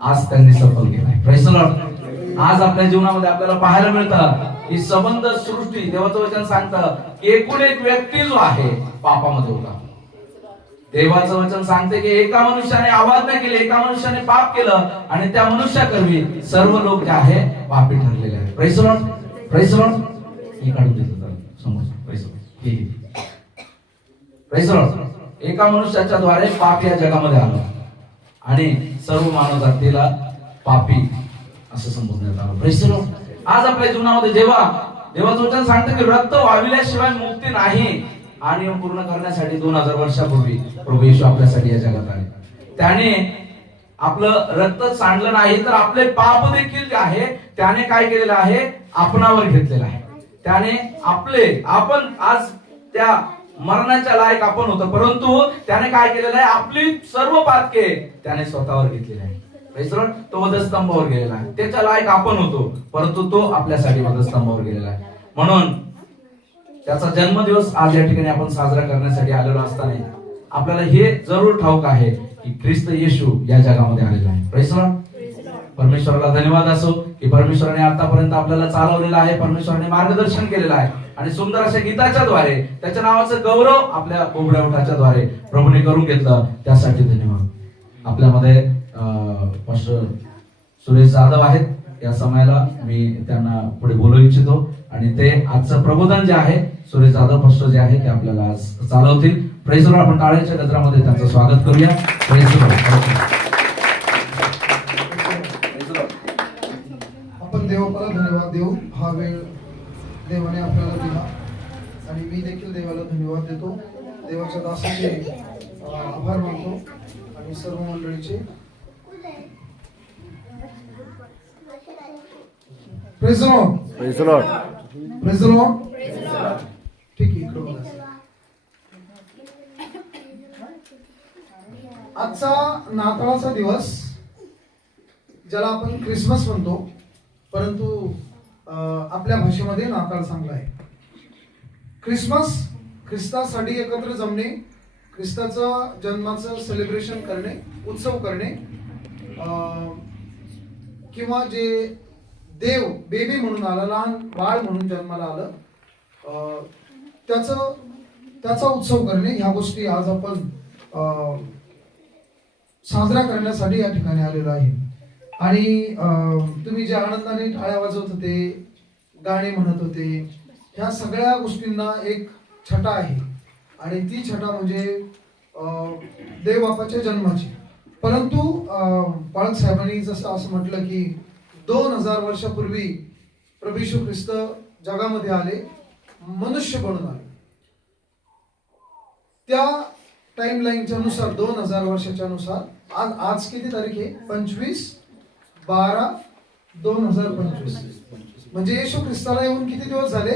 आज त्यांनी सफल केलाय. Praise the Lord. आज आपल्या जीवनामध्ये आपल्याला पाहायला मिळतं की संबंध सृष्टी, देवाचं वचन सांगतं की एकूण एक व्यक्ती जो आहे पापामध्ये होता. देवाचं वचन सांगते की एका मनुष्याने आवाज नाही केली, एका मनुष्याने पाप केलं आणि त्या मनुष्याकरवी सर्व लोक जे आहे पापी ठरलेले आहेत. Praise the lord. Praise the Lord. हे काढून देतो समोर. Praise the lord. ठीक आहे. Praise the Lord. एका मनुष्याच्या द्वारे पाप या जगामध्ये आलं आणि सर्व मानव जातीला पापी असं संबोधण्यात आलं. Praise the Lord. आज आपल्या जीवनामध्ये जेव्हा देवाचं वचन सांगतं की रक्त वाहिल्याशिवाय मुक्ती नाही, आणि पूर्ण करण्यासाठी 2000 वर्षापूर्वी प्रभू येशू आपल्यासाठी या जगात आले. त्याने आपलं रक्त सांडलं नाही तर आपले पाप देखील जे आहे त्याने काय केलेलं आहे, आपणावर घेतलेलं आहे. त्याने आपण आज त्या मरणाच्या लायक आपण होतो, परंतु त्याने काय केलेलं आहे, आपली सर्व पातके त्याने स्वतःवर घेतलेली आहे. तो वधस्तंभावर गेलेला आहे. त्याच्या लायक आपण होतो, परंतु तो आपल्यासाठी वधस्तंभावर गेलेला आहे. म्हणून त्याचा जन्मदिवस आज या ठिकाणी आपण साजरा करण्यासाठी आलेलो असताना आपल्याला हे जरूर ठाऊक आहे की ख्रिस्त येशू या जगामध्ये आलेला आहे. Praise the Lord. परमेश्वराला धन्यवाद असो की परमेश्वराने आतापर्यंत आपल्याला चालवलेलं आहे, परमेश्वराने मार्गदर्शन केलेलं आहे आणि सुंदर अशा गीताच्या द्वारे त्याच्या नावाचं गौरव आपल्या बोबड्या उठाच्या द्वारे प्रभूने करून घेतलं, त्यासाठी धन्यवाद. आपल्यामध्ये पास्टर सुरेश जाधव आहेत. या समयाला मी त्यांना पुढे बोलू इच्छितो आणि ते आजचं प्रबोधन जे आहे सुरेश जाधव पास्टर जे आहे ते आपल्याला आज चालवतील. Praise the Lord. आपण टाळ्यांच्या गजरामध्ये त्यांचं स्वागत करूया. Praise the Lord. आपण देवाला धन्यवाद देऊ. हा वेळ देवाने आपल्याला दिला आणि मी देखील देवाला धन्यवाद देतो. देवाच्या दासाचे आभार मानतो आणि सर्व मंडळीचे. Praise the lord. Praise the lord. Praise the lord. ठीक आहे, इकडे बघा. आजचा नाताळाचा दिवस ज्याला आपण ख्रिसमस म्हणतो, परंतु आपल्या भाषेमध्ये नाताळ चांगला आहे. ख्रिसमस ख्रिस्तासाठी एकत्र जमणे, ख्रिस्ताचं जन्माचं सेलिब्रेशन करणे, उत्सव करणे, किंवा जे देव बेबी म्हणून आला, लहान बाळ म्हणून जन्माला आलं, त्याचा उत्सव करणे, ह्या गोष्टी आज आपण साजरा करण्यासाठी या ठिकाणी आलेलो आहे. आणि तुम्ही जे आनंदाने टाळ्या वाजवत होते, गाणे म्हणत होते, ह्या सगळ्या गोष्टींना एक छटा आहे आणि ती छटा म्हणजे देव बापाच्या जन्माची. परंतु पाळक साहेबांनी जसं असं म्हटलं की 2000 वर्षापूर्वी प्रभू येशू ख्रिस्त जगामध्ये आले, मनुष्य बनून आले. त्या टाइमलाईनच्या नुसार 2000 वर्षाच्या नुसार आज किती तारीख आहे, 25/12/2025. म्हणजे येशू ख्रिस्ताला येऊन किती दिवस झाले,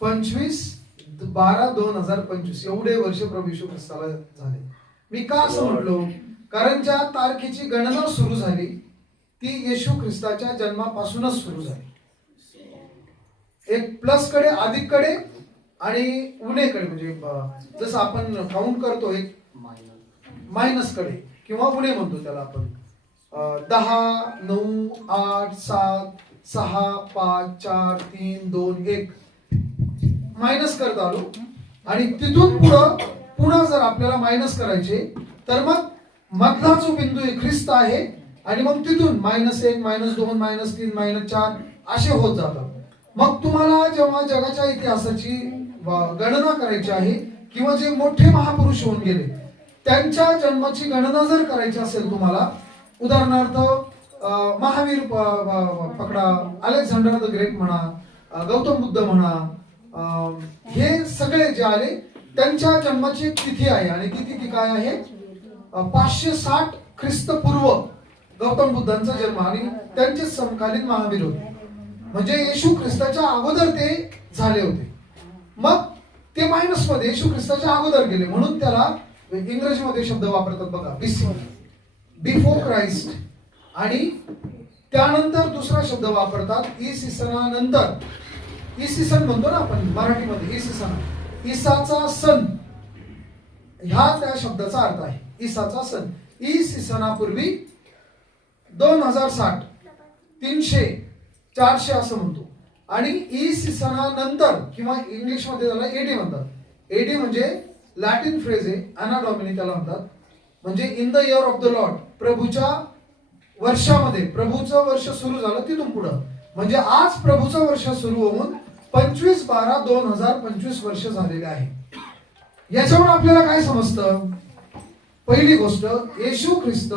25/12/2025. एवढे वर्ष प्रभू येशू ख्रिस्ताला झाले. मी का असं म्हटलो, कारण ज्या तारखेची गणना सुरू झाली ती येशू ख्रिस्ताच्या जन्मापासूनच सुरू झाली. एक प्लस कडे, अधिक कडे आणि उणेकडे, म्हणजे जसं आपण काउंट करतो एक मायनस कडे किंवा उणे म्हणतो त्याला आपण. 10, 9, 8, 7, 6, 5, 4, 3, 2, 1 मायनस करत आलो आणि तिथून पुन्हा जर आपल्याला मायनस करायचे तर मग मधला जो बिंदू आहे ख्रिस्त आहे आणि मग तिथून -1, -2, -3, -4 असे होत जातात. मग तुम्हाला जेव्हा जगाच्या इतिहासाची गणना करायची आहे किंवा जे मोठे महापुरुष होऊन गेले त्यांच्या जन्माची गणना जर करायची असेल तुम्हाला, उदाहरणार्थ महावीर पकडा, अलेक्झांडर द ग्रेट म्हणा, गौतम बुद्ध म्हणा, हे सगळे जे आले त्यांच्या जन्माची एक तिथी आहे आणि ती तिथी काय आहे, 560 ख्रिस्तपूर्व गौतम बुद्धांचा जन्म आणि त्यांचे समकालीन महावीर होते. म्हणजे येशू ख्रिस्ताच्या अगोदर ते झाले होते. मग ते मायनस मध्ये येशू ख्रिस्ताच्या अगोदर गेले म्हणून त्याला इंग्रजीमध्ये शब्द वापरतात बघा, बीसी, बिफोर क्राइस्ट. आणि त्यानंतर दुसरा शब्द वापरतात इसवी सनानंतर. इसवी सन म्हणतो ना आपण मराठीमध्ये, इसवी सन, ईसाचा सण ह्या त्या शब्दाचा अर्थ आहे. ईसाचा सन, ईस सनापूर्वी 2060, 300, 400 असं म्हणतो. आणि ईस सनानंतर किंवा इंग्लिशमध्ये त्याला एडी म्हणतात. एडी म्हणजे लॅटिन फ्रेज आहे, अना डॉमिनी त्याला म्हणतात. म्हणजे in the year of the lord, प्रभूच्या वर्षामध्ये, प्रभूचं वर्ष सुरू झालं तिथून पुढं. म्हणजे आज प्रभूचं वर्ष सुरू होऊन 25/12/2025 वर्ष झालेले आहे. याच्यावर आपल्याला काय समजतं? पहिली गोष्ट, येशू ख्रिस्त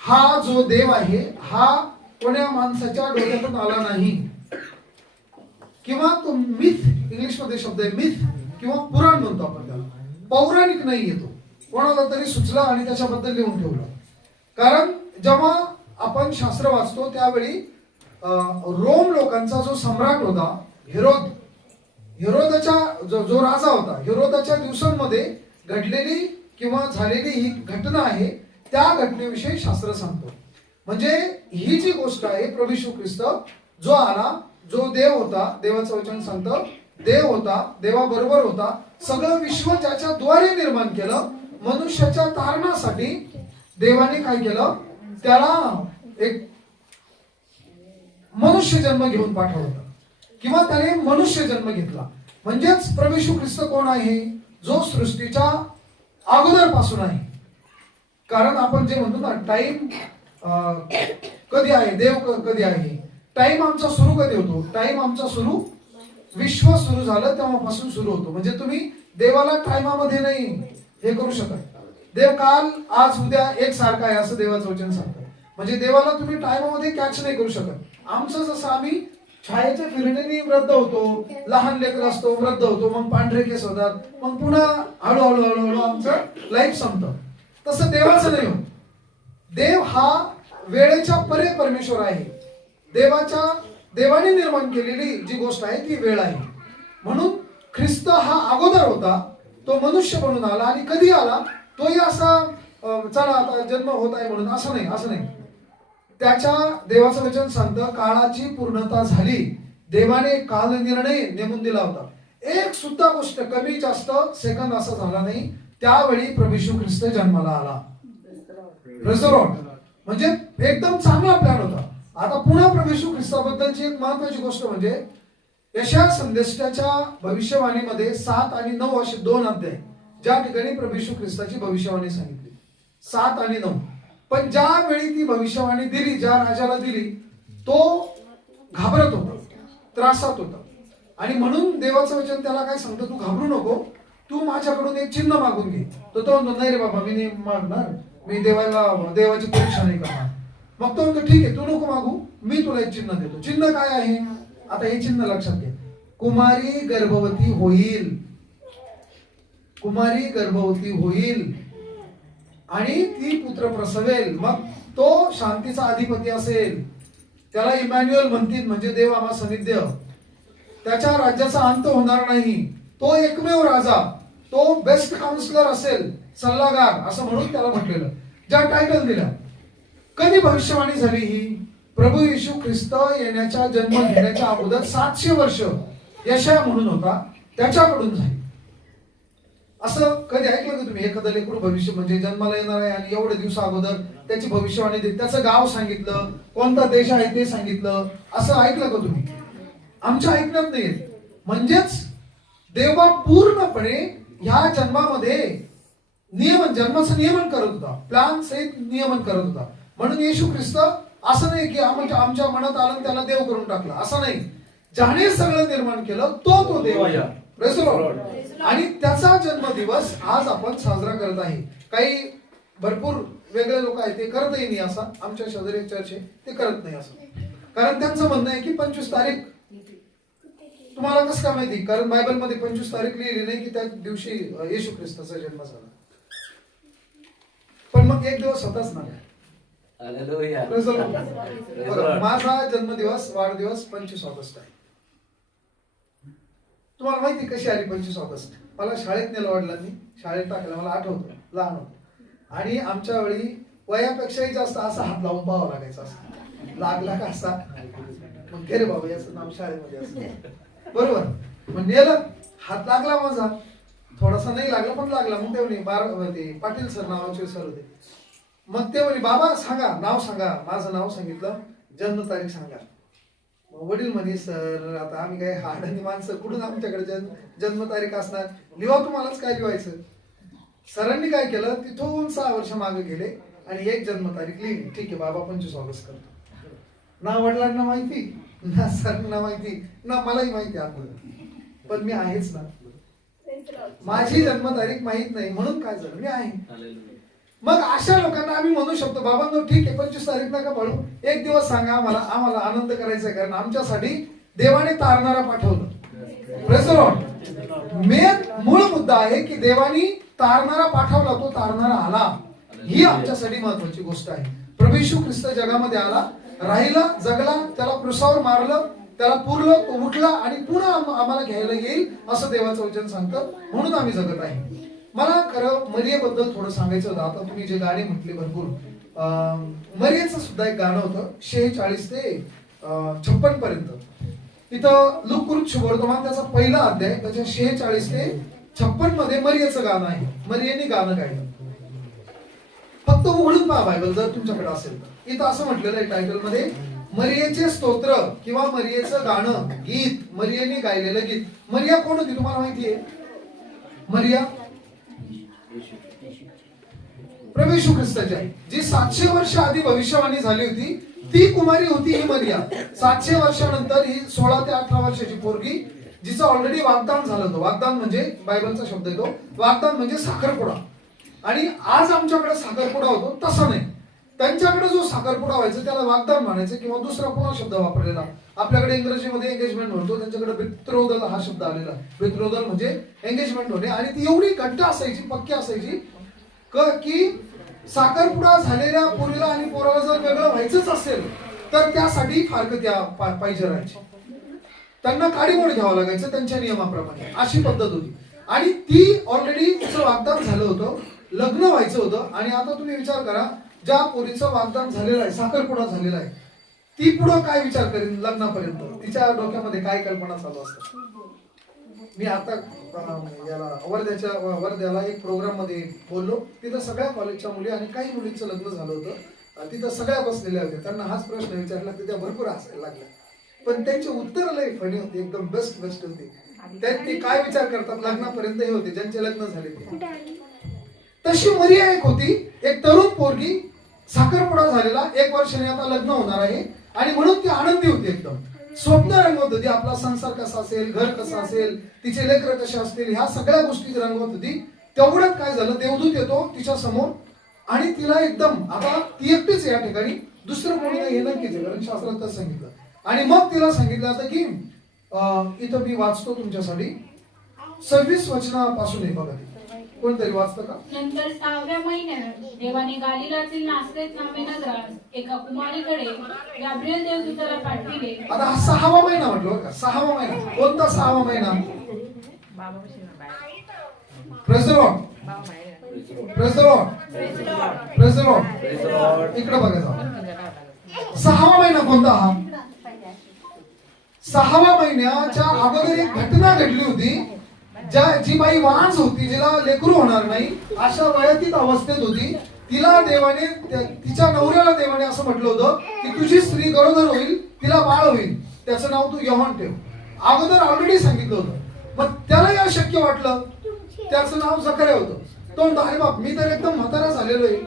हा जो देव आहे हा कोण्या माणसाच्या डोक्यातून आला नाही, किंवा तो मिथ, इंग्लिश मध्ये शब्द आहे मिथ किंवा पुराण म्हणतो आपण त्याला, पौराणिक नाही येतो, कोणाला तरी सुचला आणि त्याच्याबद्दल लिहून ठेवलं. कारण जेव्हा आपण शास्त्र वाचतो त्यावेळी रोम लोकांचा जो सम्राट होता हेरोदाच्या जो राजा होता, हेरोदाच्या दिवसांमध्ये घडलेली किंवा झालेली ही घटना आहे, त्या घटनेविषयी शास्त्र सांगतो. म्हणजे ही जी गोष्ट आहे, प्रभू येशू ख्रिस्त जो आला, जो देव होता, देवाचं वचन सांगतं देव होता, देवाबरोबर होता, सगळं विश्व ज्याच्या द्वारे निर्माण केलं, मनुष्याच्या तारणासाठी देवाने काय केलं, त्याला एक मनुष्य जन्म घेऊन पाठवलं, किंवा त्याने मनुष्य जन्म घेतला. म्हणजेच प्रभू येशू ख्रिस्त कोण आहे? जो सृष्टीच्या अगोदर पासून आहे. कारण आपण जे म्हणतो ना, टाइम कधी आहे, देव कधी आहे, टाइम आमचा सुरू कधी होतो? टाइम आमचा सुरू विश्व सुरू झालं तेव्हापासून सुरू होतो. म्हणजे तुम्ही देवाला टाइमामध्ये नाही हे करू शकत. देव काल आज उद्या एक सारखा आहे असं देवाचं वचन सांगतं. म्हणजे देवाला तुम्ही टाइमामध्ये कॅच नाही करू शकत. आमचं जसं आम्ही छायेच्या फिरण्याने वृद्ध होतो, लहान लेकर असतो वृद्ध होतो, मग पांढरे केस होतात, मग पुन्हा हळूहळू हळूहळू आमचं लाईफ संपतं, तसं देवाचं नाही होत. देव हा वेळेच्या परे परमेश्वर आहे. देवाने निर्माण केलेली जी गोष्ट आहे ती वेळ आहे. म्हणून ख्रिस्त हा अगोदर होता, तो मनुष्य बनून आला. आणि कधी आला? तोही असा चला आता जन्म होत आहे म्हणून असं नाही. त्याच्या देवाचं वचन सांगतं काळाची पूर्णता झाली. देवाने काल निर्णय नेमून दिला होता. एक सुद्धा गोष्ट कमी जास्त सेकंद असा झाला नाही. त्यावेळी प्रभू येशू ख्रिस्त जन्माला आला. Praise the Lord. म्हणजे एकदम चांगला प्लॅन होता. आता पुन्हा प्रभू येशू ख्रिस्ताबद्दलची एक महत्वाची गोष्ट म्हणजे यशाया संदेशाच्या भविष्यवाणीमध्ये 7 आणि 9 असे 2 अध्याय ज्या ठिकाणी प्रभू येशू ख्रिस्ताची भविष्यवाणी सांगितली, 7 आणि 9. पण ज्या वेळी ती भविष्यवाणी दिली, ज्या राजाला दिली, तो घाबरत होता, त्रासात होता. आणि म्हणून देवाचं वचन त्याला काय सांगतं, तू घाबरू नको, तू माझ्याकडून एक चिन्ह मागून घे. तो म्हणतो नाही रे बाबा, मी नाही मागणार, मी देवाची परीक्षा नाही करणार. मग तो म्हणतो ठीक आहे, तू नको मागू, मी तुला एक चिन्ह देतो. चिन्ह काय आहे? आता हे चिन्ह लक्षात घे. कुमारी गर्भवती होईल, कुमारी गर्भवती होईल आणि ती पुत्र प्रसवेल. मग तो शांतीचा अधिपती असेल, त्याला इमॅन्युअल म्हणतील, म्हणजे देव आम्हा सानिध्य. त्याच्या राज्याचा अंत होणार नाही. तो एकमेव राजा, तो बेस्ट काउन्सिलर असेल, सल्लागार असं म्हणून त्याला म्हटलेलं, ज्या टायटल दिला. कधी भविष्यवाणी झाली ही? प्रभू येशू ख्रिस्त येण्याच्या, जन्म घेण्याच्या अगोदर 700 वर्ष यशाया म्हणून होता, त्याच्याकडून झाली. असं कधी ऐकलं का तुम्ही? एखादं लेकरू भविष्य म्हणजे जन्माला येणार आहे आणि एवढे दिवसा अगोदर त्याची भविष्यवाणी दिली, त्याचं गाव सांगितलं, कोणता देश आहे ते सांगितलं, असं ऐकलं का तुम्ही? आमच्या ऐकण्यात नाही. म्हणजेच देवा पूर्णपणे ह्या जन्मामध्ये जन्माचं नियमन करत होता, प्लॅन सहित नियमन करत होता. म्हणून येशू ख्रिस्त असं नाही की आमच्या मनात आलं त्याला देव करून टाकलं, असं नाही. ज्याने सगळं निर्माण केलं तो देव आहे. Praise the Lord. आणि त्याचा जन्मदिवस आज आपण साजरा करत आहे. काही भरपूर वेगळे लोक आहेत, ते करतही नाही असं. आमच्या शेजारी चर्च आहे, ते करत नाही असं. कारण त्यांचं म्हणणं आहे की 25 तारीख, तुम्हाला कसं काय माहिती? कारण बायबलमध्ये 25 तारीख लिहिली नाही की त्या दिवशी येशू ख्रिस्ताचा जन्म झाला. पण मग एक दिवस होताच ना. माझा जन्मदिवस, वाढदिवस 25 ऑगस्ट आहे. तुम्हाला माहिती कशी आली 25 ऑगस्ट? मला शाळेत नेलं वडिलांनी, शाळेत टाकलं. मला आठवतं, लहान होतं. आणि आमच्या वेळी वयापेक्षाही जास्त असा हात लावून पाहावा लागायचा. असा लागला का असा, मग घे रे बाबा याचं नाव शाळेमध्ये असं, बरोबर. मग नेलं, हात लागला माझा, थोडासा नाही लागला पण लागला. मग ते म्हणे ते पाटील सर नावाचे सर होते. मग ते म्हणे बाबा सांगा नाव सांगा. माझं नाव सांगितलं, जन्मतारीख सांगा. वडील म्हणे सर आता आम्ही काय हाडानी माणसं, कुठून आमच्याकडे जन्मतारीख असणार, लिहा तुम्हालाच काय लिहायचं. सरांनी काय केलं, तिथून 6 वर्ष मागे गेले आणि एक जन्मतारीख लिहिली. ठीक आहे बाबा 25 ऑगस्ट करतो. ना वडिलांना माहिती, ना सरांना माहिती, ना मलाही माहिती आतमध्ये, पण मी आहेच ना. माझी जन्मतारीख माहित नाही म्हणून काय झालं, मी आहे. मग अशा लोकांना आम्ही म्हणू शकतो बाबांनो ठीक आहे 25 तारीख नका पळू, एक दिवस सांगा आम्हाला, आम्हाला आनंद करायचा आहे, कारण आमच्यासाठी देवाने तारणारा पाठवलं. Praise the Lord. मेन मूळ मुद्दा आहे की देवानी तारणारा पाठवला, तो तारणारा आला, ही आमच्यासाठी महत्वाची गोष्ट आहे. प्रभू येशू ख्रिस्त जगामध्ये आला, राहिला, जगला, त्याला क्रुसावर मारलं, त्याला पुरलं, तो उठला आणि पुन्हा आम्हाला घ्यायला येईल असं देवाचं वचन सांगतं, म्हणून आम्ही जगत आहे. मला खरं मरियेबद्दल थोडं सांगायचं होतं. आता तुम्ही जे गाणे म्हटले भरपूर, मरियेचं सुद्धा एक गाणं होतं 46 ते 56 पर्यंत. इथं लूक शुभवर्तमान त्याचा पहिला अध्याय त्याच्या 46 ते 56 मध्ये मरियेचं गाणं आहे. मरियेने गाणं गायलं. फक्त उघडून पहा बायबल जर तुमच्याकडे असेल तर. इथं असं म्हटलेलं आहे टायटल मध्ये, मरियेचे स्तोत्र किंवा मरियेचं गाणं, गीत, मरियेने गायलेलं गीत. मरिया कोण होती तुम्हाला माहितीये? मरिया प्रभू येशू ख्रिस्ताची आई, जी 700 वर्ष आधी भविष्यवाणी झाली होती, ती कुमारी होती ही मरिया. 700 वर्षानंतर ही 16 ते 18 वर्षाची पोरगी, जिचं ऑलरेडी वाग्दान झालं होतं. वाग्दान म्हणजे बायबलचा शब्द येतो, वाग्दान म्हणजे साखरपुडा. आणि आज आमच्याकडे साखरपुडा होतो तसा नाही, त्यांच्याकडे जो साखरपुडा व्हायचा त्याला वाग्दान म्हणायचं, किंवा दुसरा पुन्हा शब्द वापरलेला. आपल्याकडे इंग्रजीमध्ये एंगेजमेंट म्हणतो, त्यांच्याकडे बेत्रोदल हा शब्द आलेला. बेत्रोदल म्हणजे एंगेजमेंट होणे. आणि ती एवढी घट्ट असायची, पक्की असायची की साखरपुडा झालेल्या पोरीला आणि पोराला जर वेगळं व्हायचंच असेल तर त्यासाठी फारकत्या पाहिजे राहायची, त्यांना काडीमोड घ्यावं लागायचं त्यांच्या नियमाप्रमाणे, अशी पद्धत होती. आणि ती ऑलरेडी तिचं वाग्दान झालं होतं, लग्न व्हायचं होतं. आणि आता तुम्ही विचार करा, ज्या पोरीचं वाग्दान झालेलं आहे, साखरपुडा झालेला आहे, ती पुढं काय विचार करेल लग्नापर्यंत, तिच्या डोक्यामध्ये काय कल्पना चालू असतात. मी आता याला वर्ध्याला एक प्रोग्राम मध्ये बोललो, तिथं सगळ्या कॉलेजच्या मुली आणि काही मुलींचं लग्न झालं होतं, तिथं सगळ्या बसलेल्या होत्या. त्यांना हाच प्रश्न विचारला, तिथे भरपूर हसायला लागल्या, पण त्यांचे उत्तर लय फनी होते, एकदम बेस्ट होते. ते काय विचार करतात लग्नापर्यंत हे होते ज्यांचे लग्न झाले ते. तशी मरिया एक होती, एक तरुण पोरगी, साखरपुडा झालेला, 1 वर्षाने आता लग्न होणार आहे, आणि म्हणून ती आनंदी होती, एकदम स्वप्न रंगवत होती. आपला संसार कसा असेल, घर कसं असेल, तिचे लेकरं कसे असतील, ह्या सगळ्या गोष्टी रंगवत होती. तेवढ्यात काय झालं, देवदूत येतो तिच्या समोर आणि तिला एकदम, आता ती एकटीच या ठिकाणी, दुसरं कोणी नाही हे नक्कीच आहे, कारण शास्त्रात तसं सांगितलं. आणि मग तिला सांगितलं जातं की इथं मी वाचतो तुमच्यासाठी 26 वचनापासून आहे बघा. कोणतरी वाचतं का? नंतर 6व्या महिन्यात देवाने गालिलातील नासरेत नामे नगरात एका कुमारीकडे गॅब्रिएल देवदूताला पाठविले. आता हा 6वा महिना म्हटलं का? 6वा महिना. कोणता 6वा महिना? Praise the lord. Praise the lord. Praise the Lord. इकडे बघा जाऊ. 6वा महिना कोणता? हा 6व्या महिन्याच्या अगोदर एक घटना घडली होती. जी बाई वांस होती, जिला लेकरू होणार नाही, अशा वयातीत अवस्थेत होती, तिला देवाने, तिच्या नवऱ्याला देवाने असं म्हटलं होतं की तुझी स्त्री गरोदर होईल, तिला बाळ होईल, त्याचं नाव तू योहान ठेव. अगोदर ऑलरेडी सांगितलं होतं. मग त्यालाही अशक्य वाटलं, त्याचं नाव जकर्या होतं. तो म्हणतो अरे बाप, मी तर एकदम म्हातारा झालेलो आहे,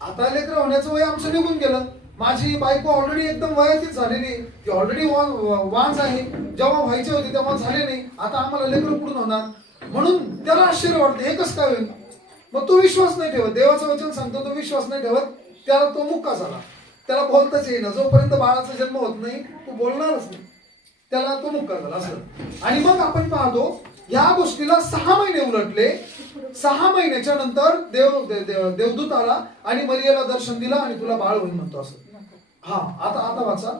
आता लेकरं होण्याचं वय आमचं निघून गेलं, माझी बायको ऑलरेडी एकदम वयातीत झालेली, ती ऑलरेडी वांस आहे, जेव्हा व्हायचे होते तेव्हा झाले नाही, आता आम्हाला लेकरं कुठून होणार. म्हणून त्याला आश्चर्य वाटतं, हे कसं काय होईल. मग तो विश्वास नाही ठेवत, देवाचं वचन सांगतो, तो विश्वास नाही ठेवत, त्याला तो मुक्का झाला, त्याला बोलताच येईना. जोपर्यंत बाळाचा जन्म होत नाही तो बोलणारच नाही, त्याला तो मुक्का झाला असं. आणि मग आपण पाहतो या गोष्टीला 6 महिने उलटले. 6 महिन्याच्या नंतर देवदूत आला आणि मरियेला दर्शन दिला आणि तुला बाळ होईल म्हणतो असं. हा आता वाचा.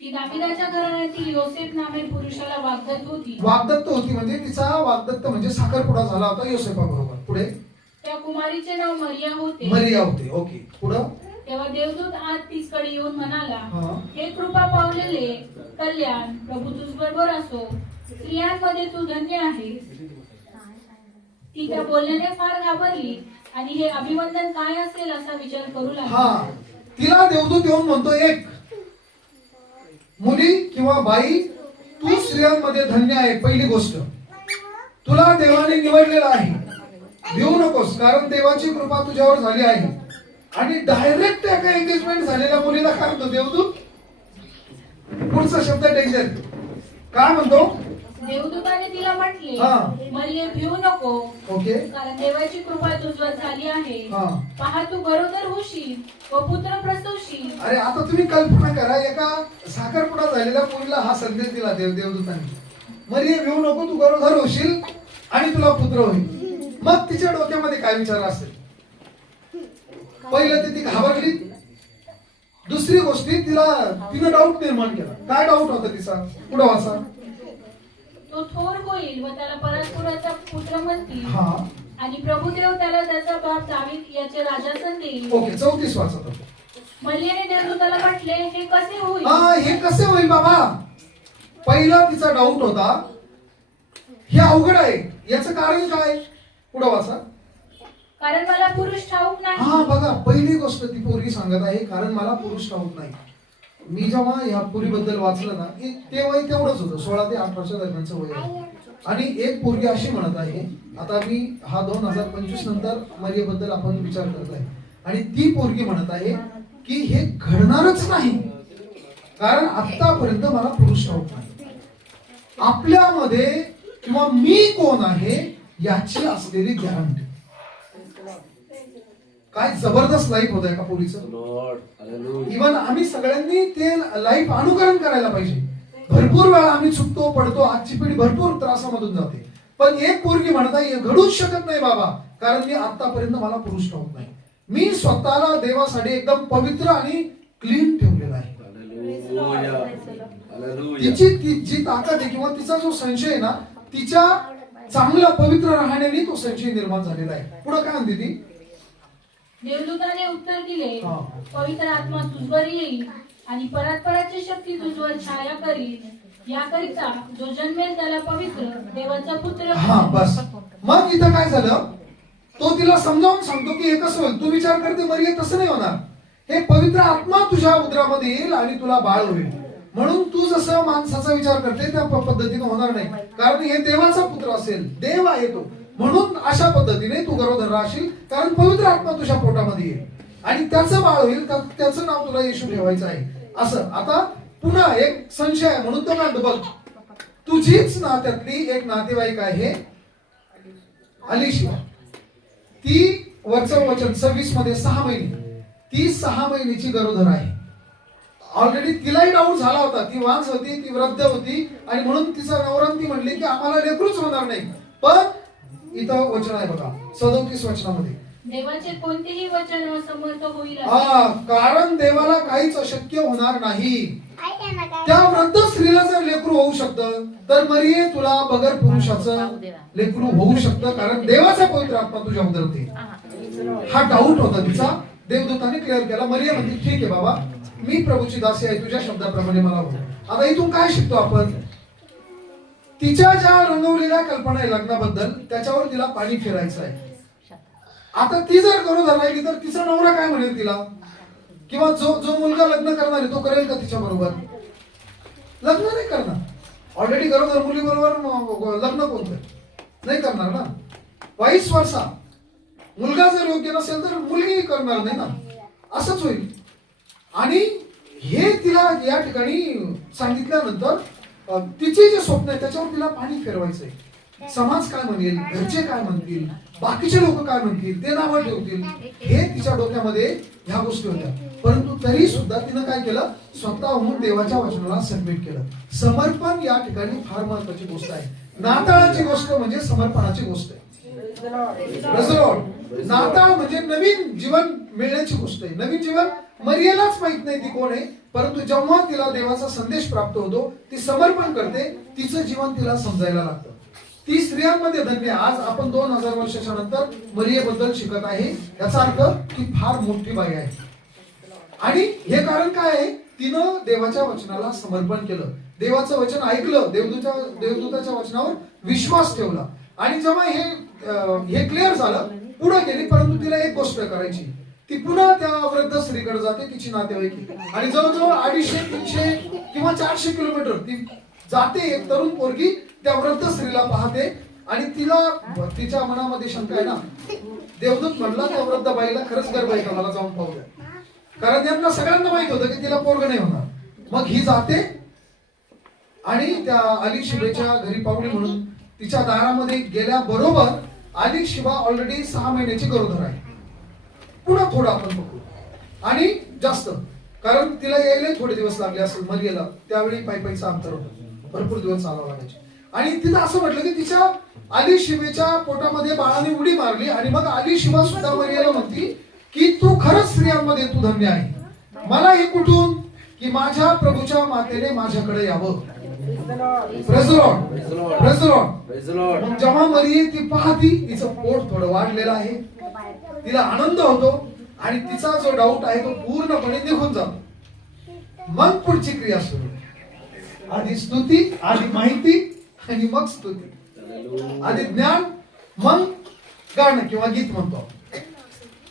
ती दाविदाच्या घराण्यातील योसेफ नामे पुरुषाला वाग्दत्त होती. वाग्दत्त होती म्हणजे तिचा वाग्दत्त म्हणजे साखरपुडा झाला होता योसेफा बरोबर. पुढे त्या कुमारीचे नाव मरिया होते. मरिया होते. ओके. पुढं. तेव्हा देवदूत आज तिसकडे येऊन म्हणाला, हे कृपा पावलेले कल्याण, प्रभू तुझ बरोबर असो, स्त्रियांमध्ये तू धन्य आहेस. ती त्या बोलण्याने फार घाबरली आणि हे अभिवंदन काय असेल असा विचार करू लागली. हा, तिला देवदूत येऊन म्हणतो, एक मुली किंवा बाई, तू स्त्रियांमध्ये धन्य आहे. पहिली गोष्ट, तुला देवाने निवडलेला आहे, भिवू नकोस, कारण देवाची कृपा तुझ्यावर झाली आहे. आणि डायरेक्ट एका एंगेजमेंट झालेल्या मुलीला काय म्हणतो देवदूत? पुढचा शब्द डेंजर. काय म्हणतो? देवदूताने तिला म्हटले, हा. मरिये भिवू नको, ओके. कारण देवाची कृपा तुझ्यावर झाली आहे. हा. पहा, तू गरोदर होशील व पुत्र प्रसवशील. अरे आता तुम्ही कल्पना करा, एका साखरपुडा झालेल्या मुलीला हा संदेश दिला देवदूतांनी, मरिये भिवू नको, तू गरोदर होशील आणि तुला पुत्र होईल. मग तिच्या डोक्यामध्ये काय विचार असेल? पहिलं तर ती घाबरली. दुसरी गोष्टी तिनं डाऊट निर्माण केला. काय डाऊट होता तिचा? पुढे वाचा. तो थोर होईल व त्याला परस्पराचा पुत्र म्हणतील. हा. आणि प्रभुदेव त्याला त्याचा बाप दावीद याचे राजासन देईल. ओके, 34 वाचा. मरियेने देवदूताला म्हटले, हे कसे होईल? हे कसे होईल बाबा? पहिला तिचा डाऊट होता, हे अवघड आहे, याचं कारण काय? पुढे वाचा. कारण मला पुरुष ठाऊक नाही. हा बघा, पहिली गोष्ट ती पोरगी सांगत आहे, कारण मला पुरुष ठाऊक नाही. मी जेव्हा या पोरीबद्दल वाचलं ना, ते वय तेवढंच होतं, 16 ते 18 वर्षा दरम्यानचं वय आहे. आणि एक पोरगी अशी म्हणत आहे, आता मी हा 2025 नंतर मरियेबद्दल आपण विचार करत आहे, आणि ती पोरगी म्हणत आहे की हे घडणारच नाही, कारण आतापर्यंत मला पुरुष ठाऊक नाही. आपल्यामध्ये किंवा मी कोण आहे याची असलेली गॅरंटी. काय जबरदस्त लाईफ होत आहे का पोरीचं? इव्हन आम्ही सगळ्यांनी ते लाईफ अनुकरण करायला पाहिजे. भरपूर वेळा आम्ही चुकतो, पडतो, आजची पिढी भरपूर त्रासामधून जाते. पण एक पोरगी म्हणत आहे, घडूच शकत नाही बाबा, कारण मी आतापर्यंत मला पुरुष ठाऊक नाही. मी स्वतःला देवासाठी एकदम पवित्र आणि क्लीन ठेवलेला आहे. तिची जी ताकद आहे किंवा तिचा जो संशय आहे ना, तिच्या चांगला पवित्र राहण्याने तो संशय निर्माण झालेला आहे. पुढे काय म्हणते ती? देवदूताने उत्तर दिले, हा. पवित्र आत्मा तुझवर येईल आणि परात्पराची शक्ती तुझवर छाया करील. याकरिता जो जन्मेल त्याला पवित्र देवाचा पुत्र. हा बस. मग इथं काय झालं? तो तिला समजावून सांगतो की हे कसं होईल. तू विचार करते मरिये, तसं नाही होणार. हे पवित्र आत्मा तुझ्या उदरामध्ये येईल आणि तुला बाळ होईल. म्हणून तू जसं माणसाचा विचार करते त्या पद्धतीने होणार नाही, कारण हे देवाचा पुत्र असेल, देव आहे तो. म्हणून अशा पद्धतीने तू गरोदर राहशील, कारण पवित्र आत्मा तुझ्या पोटामध्ये येईल आणि त्याचं बाळ होईल, त्याचं नाव तुला येशू ठेवायचं आहे. असं आता पुन्हा एक संशय आहे, म्हणून तो म्हणतो, बघ, तुझीच नात्यातली एक नातेवाईक आहे अलिशिया. ती वरचं वचन 26 मध्ये 6 महिने, ती 6 महिन्याची गरोदर आहे. ऑलरेडी तिलाही डाऊट झाला होता, ती वांस होती, ती वृद्ध होती, आणि म्हणून तिचा नवरा ती म्हणली की आम्हाला लेकरूच होणार नाही. पण इथं वचन आहे बघा 37 वचनामध्ये, देवाचे कोणतेही वचन असमर्थ होईल. कारण देवाला काहीच अशक्य होणार नाही. त्या वृद्ध स्त्रीला जर लेकरू होऊ शकतं, तर मरिये तुला बगर पुरुषाचं लेकरू होऊ शकतं, कारण देवाचा पवित्र आत्मा तुझ्या उदरते. हा डाऊट होता तिचा, देवदूताने क्लिअर केला. मरिये म्हणते, ठीक आहे बाबा, मी प्रभूची दासी आहे, तुझ्या शब्दाप्रमाणे मला हो. आता इथून काय शिकतो आपण? तिच्या ज्या रंगवलेल्या कल्पना आहे लग्नाबद्दल, त्याच्यावर तिला पाणी फिरायचं आहे. आता ती जर गरोदर राहिली तर तिचा नवरा काय म्हणेल तिला? किंवा जो मुलगा लग्न करणार आहे तो करेल का तिच्या बरोबर? लग्न नाही करणार. ऑलरेडी गरोदर मुली बरोबर लग्न कोण नाही करणार ना. वाईस वर्षा, मुलगा जर योग्य नसेल तर मुलगी करणार नाही ना, असंच होईल. आणि हे तिला या ठिकाणी सांगितल्यानंतर तिचे जे स्वप्न आहे त्याच्यावर तिला पाणी फिरवायचंय. समाज काय म्हणेल, घरचे काय म्हणतील, बाकीचे लोक काय म्हणतील, ते नावं ठेवतील, हे तिच्या डोक्यामध्ये ह्या गोष्टी होत्या. परंतु तरी सुद्धा तिनं काय केलं? स्वतःहून देवाच्या वचनाला सबमिट केलं. समर्पण या ठिकाणी फार महत्वाची गोष्ट आहे. नाताळाची गोष्ट म्हणजे समर्पणाची गोष्ट आहे. नाताळ म्हणजे नवीन जीवन मिळण्याची गोष्ट आहे. नवीन जीवन मरियेलाच माहित नाही ती कोण आहे, परंतु जेव्हा तिला देवाचा संदेश प्राप्त होतो, ती समर्पण करते, तिचं जीवन तिला समजायला लागतं. ती स्त्रियांमध्ये धन्य. आज आपण 2000 वर्षाच्या नंतर मरियेबद्दल शिकत आहे, याचा अर्थ ती फार मोठी बाई आहे. आणि हे कारण काय आहे? तिनं देवाच्या वचनाला समर्पण केलं, देवाचं वचन ऐकलं, देवदूताच्या वचनावर विश्वास ठेवला. आणि जेव्हा हे हे क्लिअर झालं, पुढे गेली, परंतु तिला एक गोष्ट करायची, ती पुन्हा त्या वृद्ध स्त्रीकडे जाते, तिची नातेवाईक, आणि जवळजवळ 250, 300 किंवा 400 किलोमीटर ती जाते. एक तरुण पोरगी त्या वृद्ध स्त्रीला पाहते आणि तिला, तिच्या मनामध्ये शंका आहे ना, देवदूत म्हणला त्या वृद्ध बाईला खरंच गर्भ आहे का, मला जाऊन पाहूया, कारण यांना सगळ्यांना माहित होतं की तिला पोरग नाही होणार. मग ही जाते आणि त्या अली शिबेच्या घरी पाहुणी म्हणून तिच्या दारामध्ये गेल्याबरोबर अली शिबा ऑलरेडी 6 महिन्याची गरोदर आहे. पुन्हा थोडं आपण बघू आणि जास्त, कारण तिला यायला थोडे दिवस लागले असेल मरियला, त्यावेळी पायीचा अंतर होतं, भरपूर दिवस चालावं लागायचे. आणि तिथं असं म्हटलं की तिच्या अली शिबेच्या पोटामध्ये बाळाने उडी मारली आणि मग अली शिबा सुद्धा मरियला म्हणती की तू खरंच स्त्रियांमध्ये तू धन्य आहे. मला हे कुठून की माझ्या प्रभूच्या मातेने माझ्याकडे यावं. Praise the Lord. Praise the Lord. मग जेव्हा मरिये ती पाहती, तिचं पोट थोडं वाढलेलं आहे, तिला आनंद होतो आणि तिचा जो डाऊट आहे तो पूर्णपणे निघून जातो. मग पुढची क्रिया सुरू, आधी स्तुती, आधी माहिती आणि मग स्तुती, आधी ज्ञान मग गाणं किंवा गीत म्हणतो.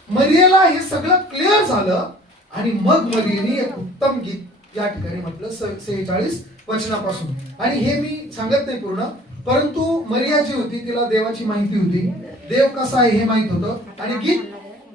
मरियेला हे सगळं क्लिअर झालं आणि मग मरियेने एक उत्तम गीत या ठिकाणी म्हटलं 46 वचनापासून. आणि हे मी सांगत नाही पूर्ण, परंतु मरिया जी होती तिला देवाची माहिती होती, देव कसा आहे हे माहित होतं, आणि गीत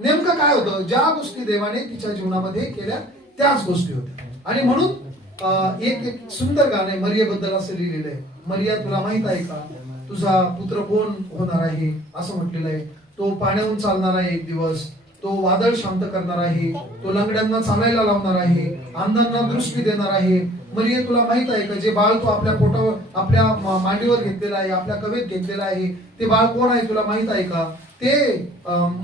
नेमकं काय होतं, ज्या गोष्टी देवाने तिच्या जीवनामध्ये केल्या त्याच गोष्टी होत्या. आणि म्हणून एक सुंदर गाणं आहे मरियेबद्दल असं लिहिलेलं आहे, मरिया तुला माहित आहे का तुझा पुत्र कोण होणार आहे, असं म्हटलेलं आहे. तो पाण्याहून चालणार आहे एक दिवस, तो वादळ शांत करणार आहे, तो लंगड्यांना चालायला लावणार आहे, अंधांना दृष्टी देणार आहे. मरिये तुला माहित आहे का जे बाळ तू आपल्या पोटावर, आपल्या मांडीवर घेतलेलं आहे, आपल्या कवेत घेतलेलं आहे, ते बाळ कोण आहे तुला माहित आहे का, ते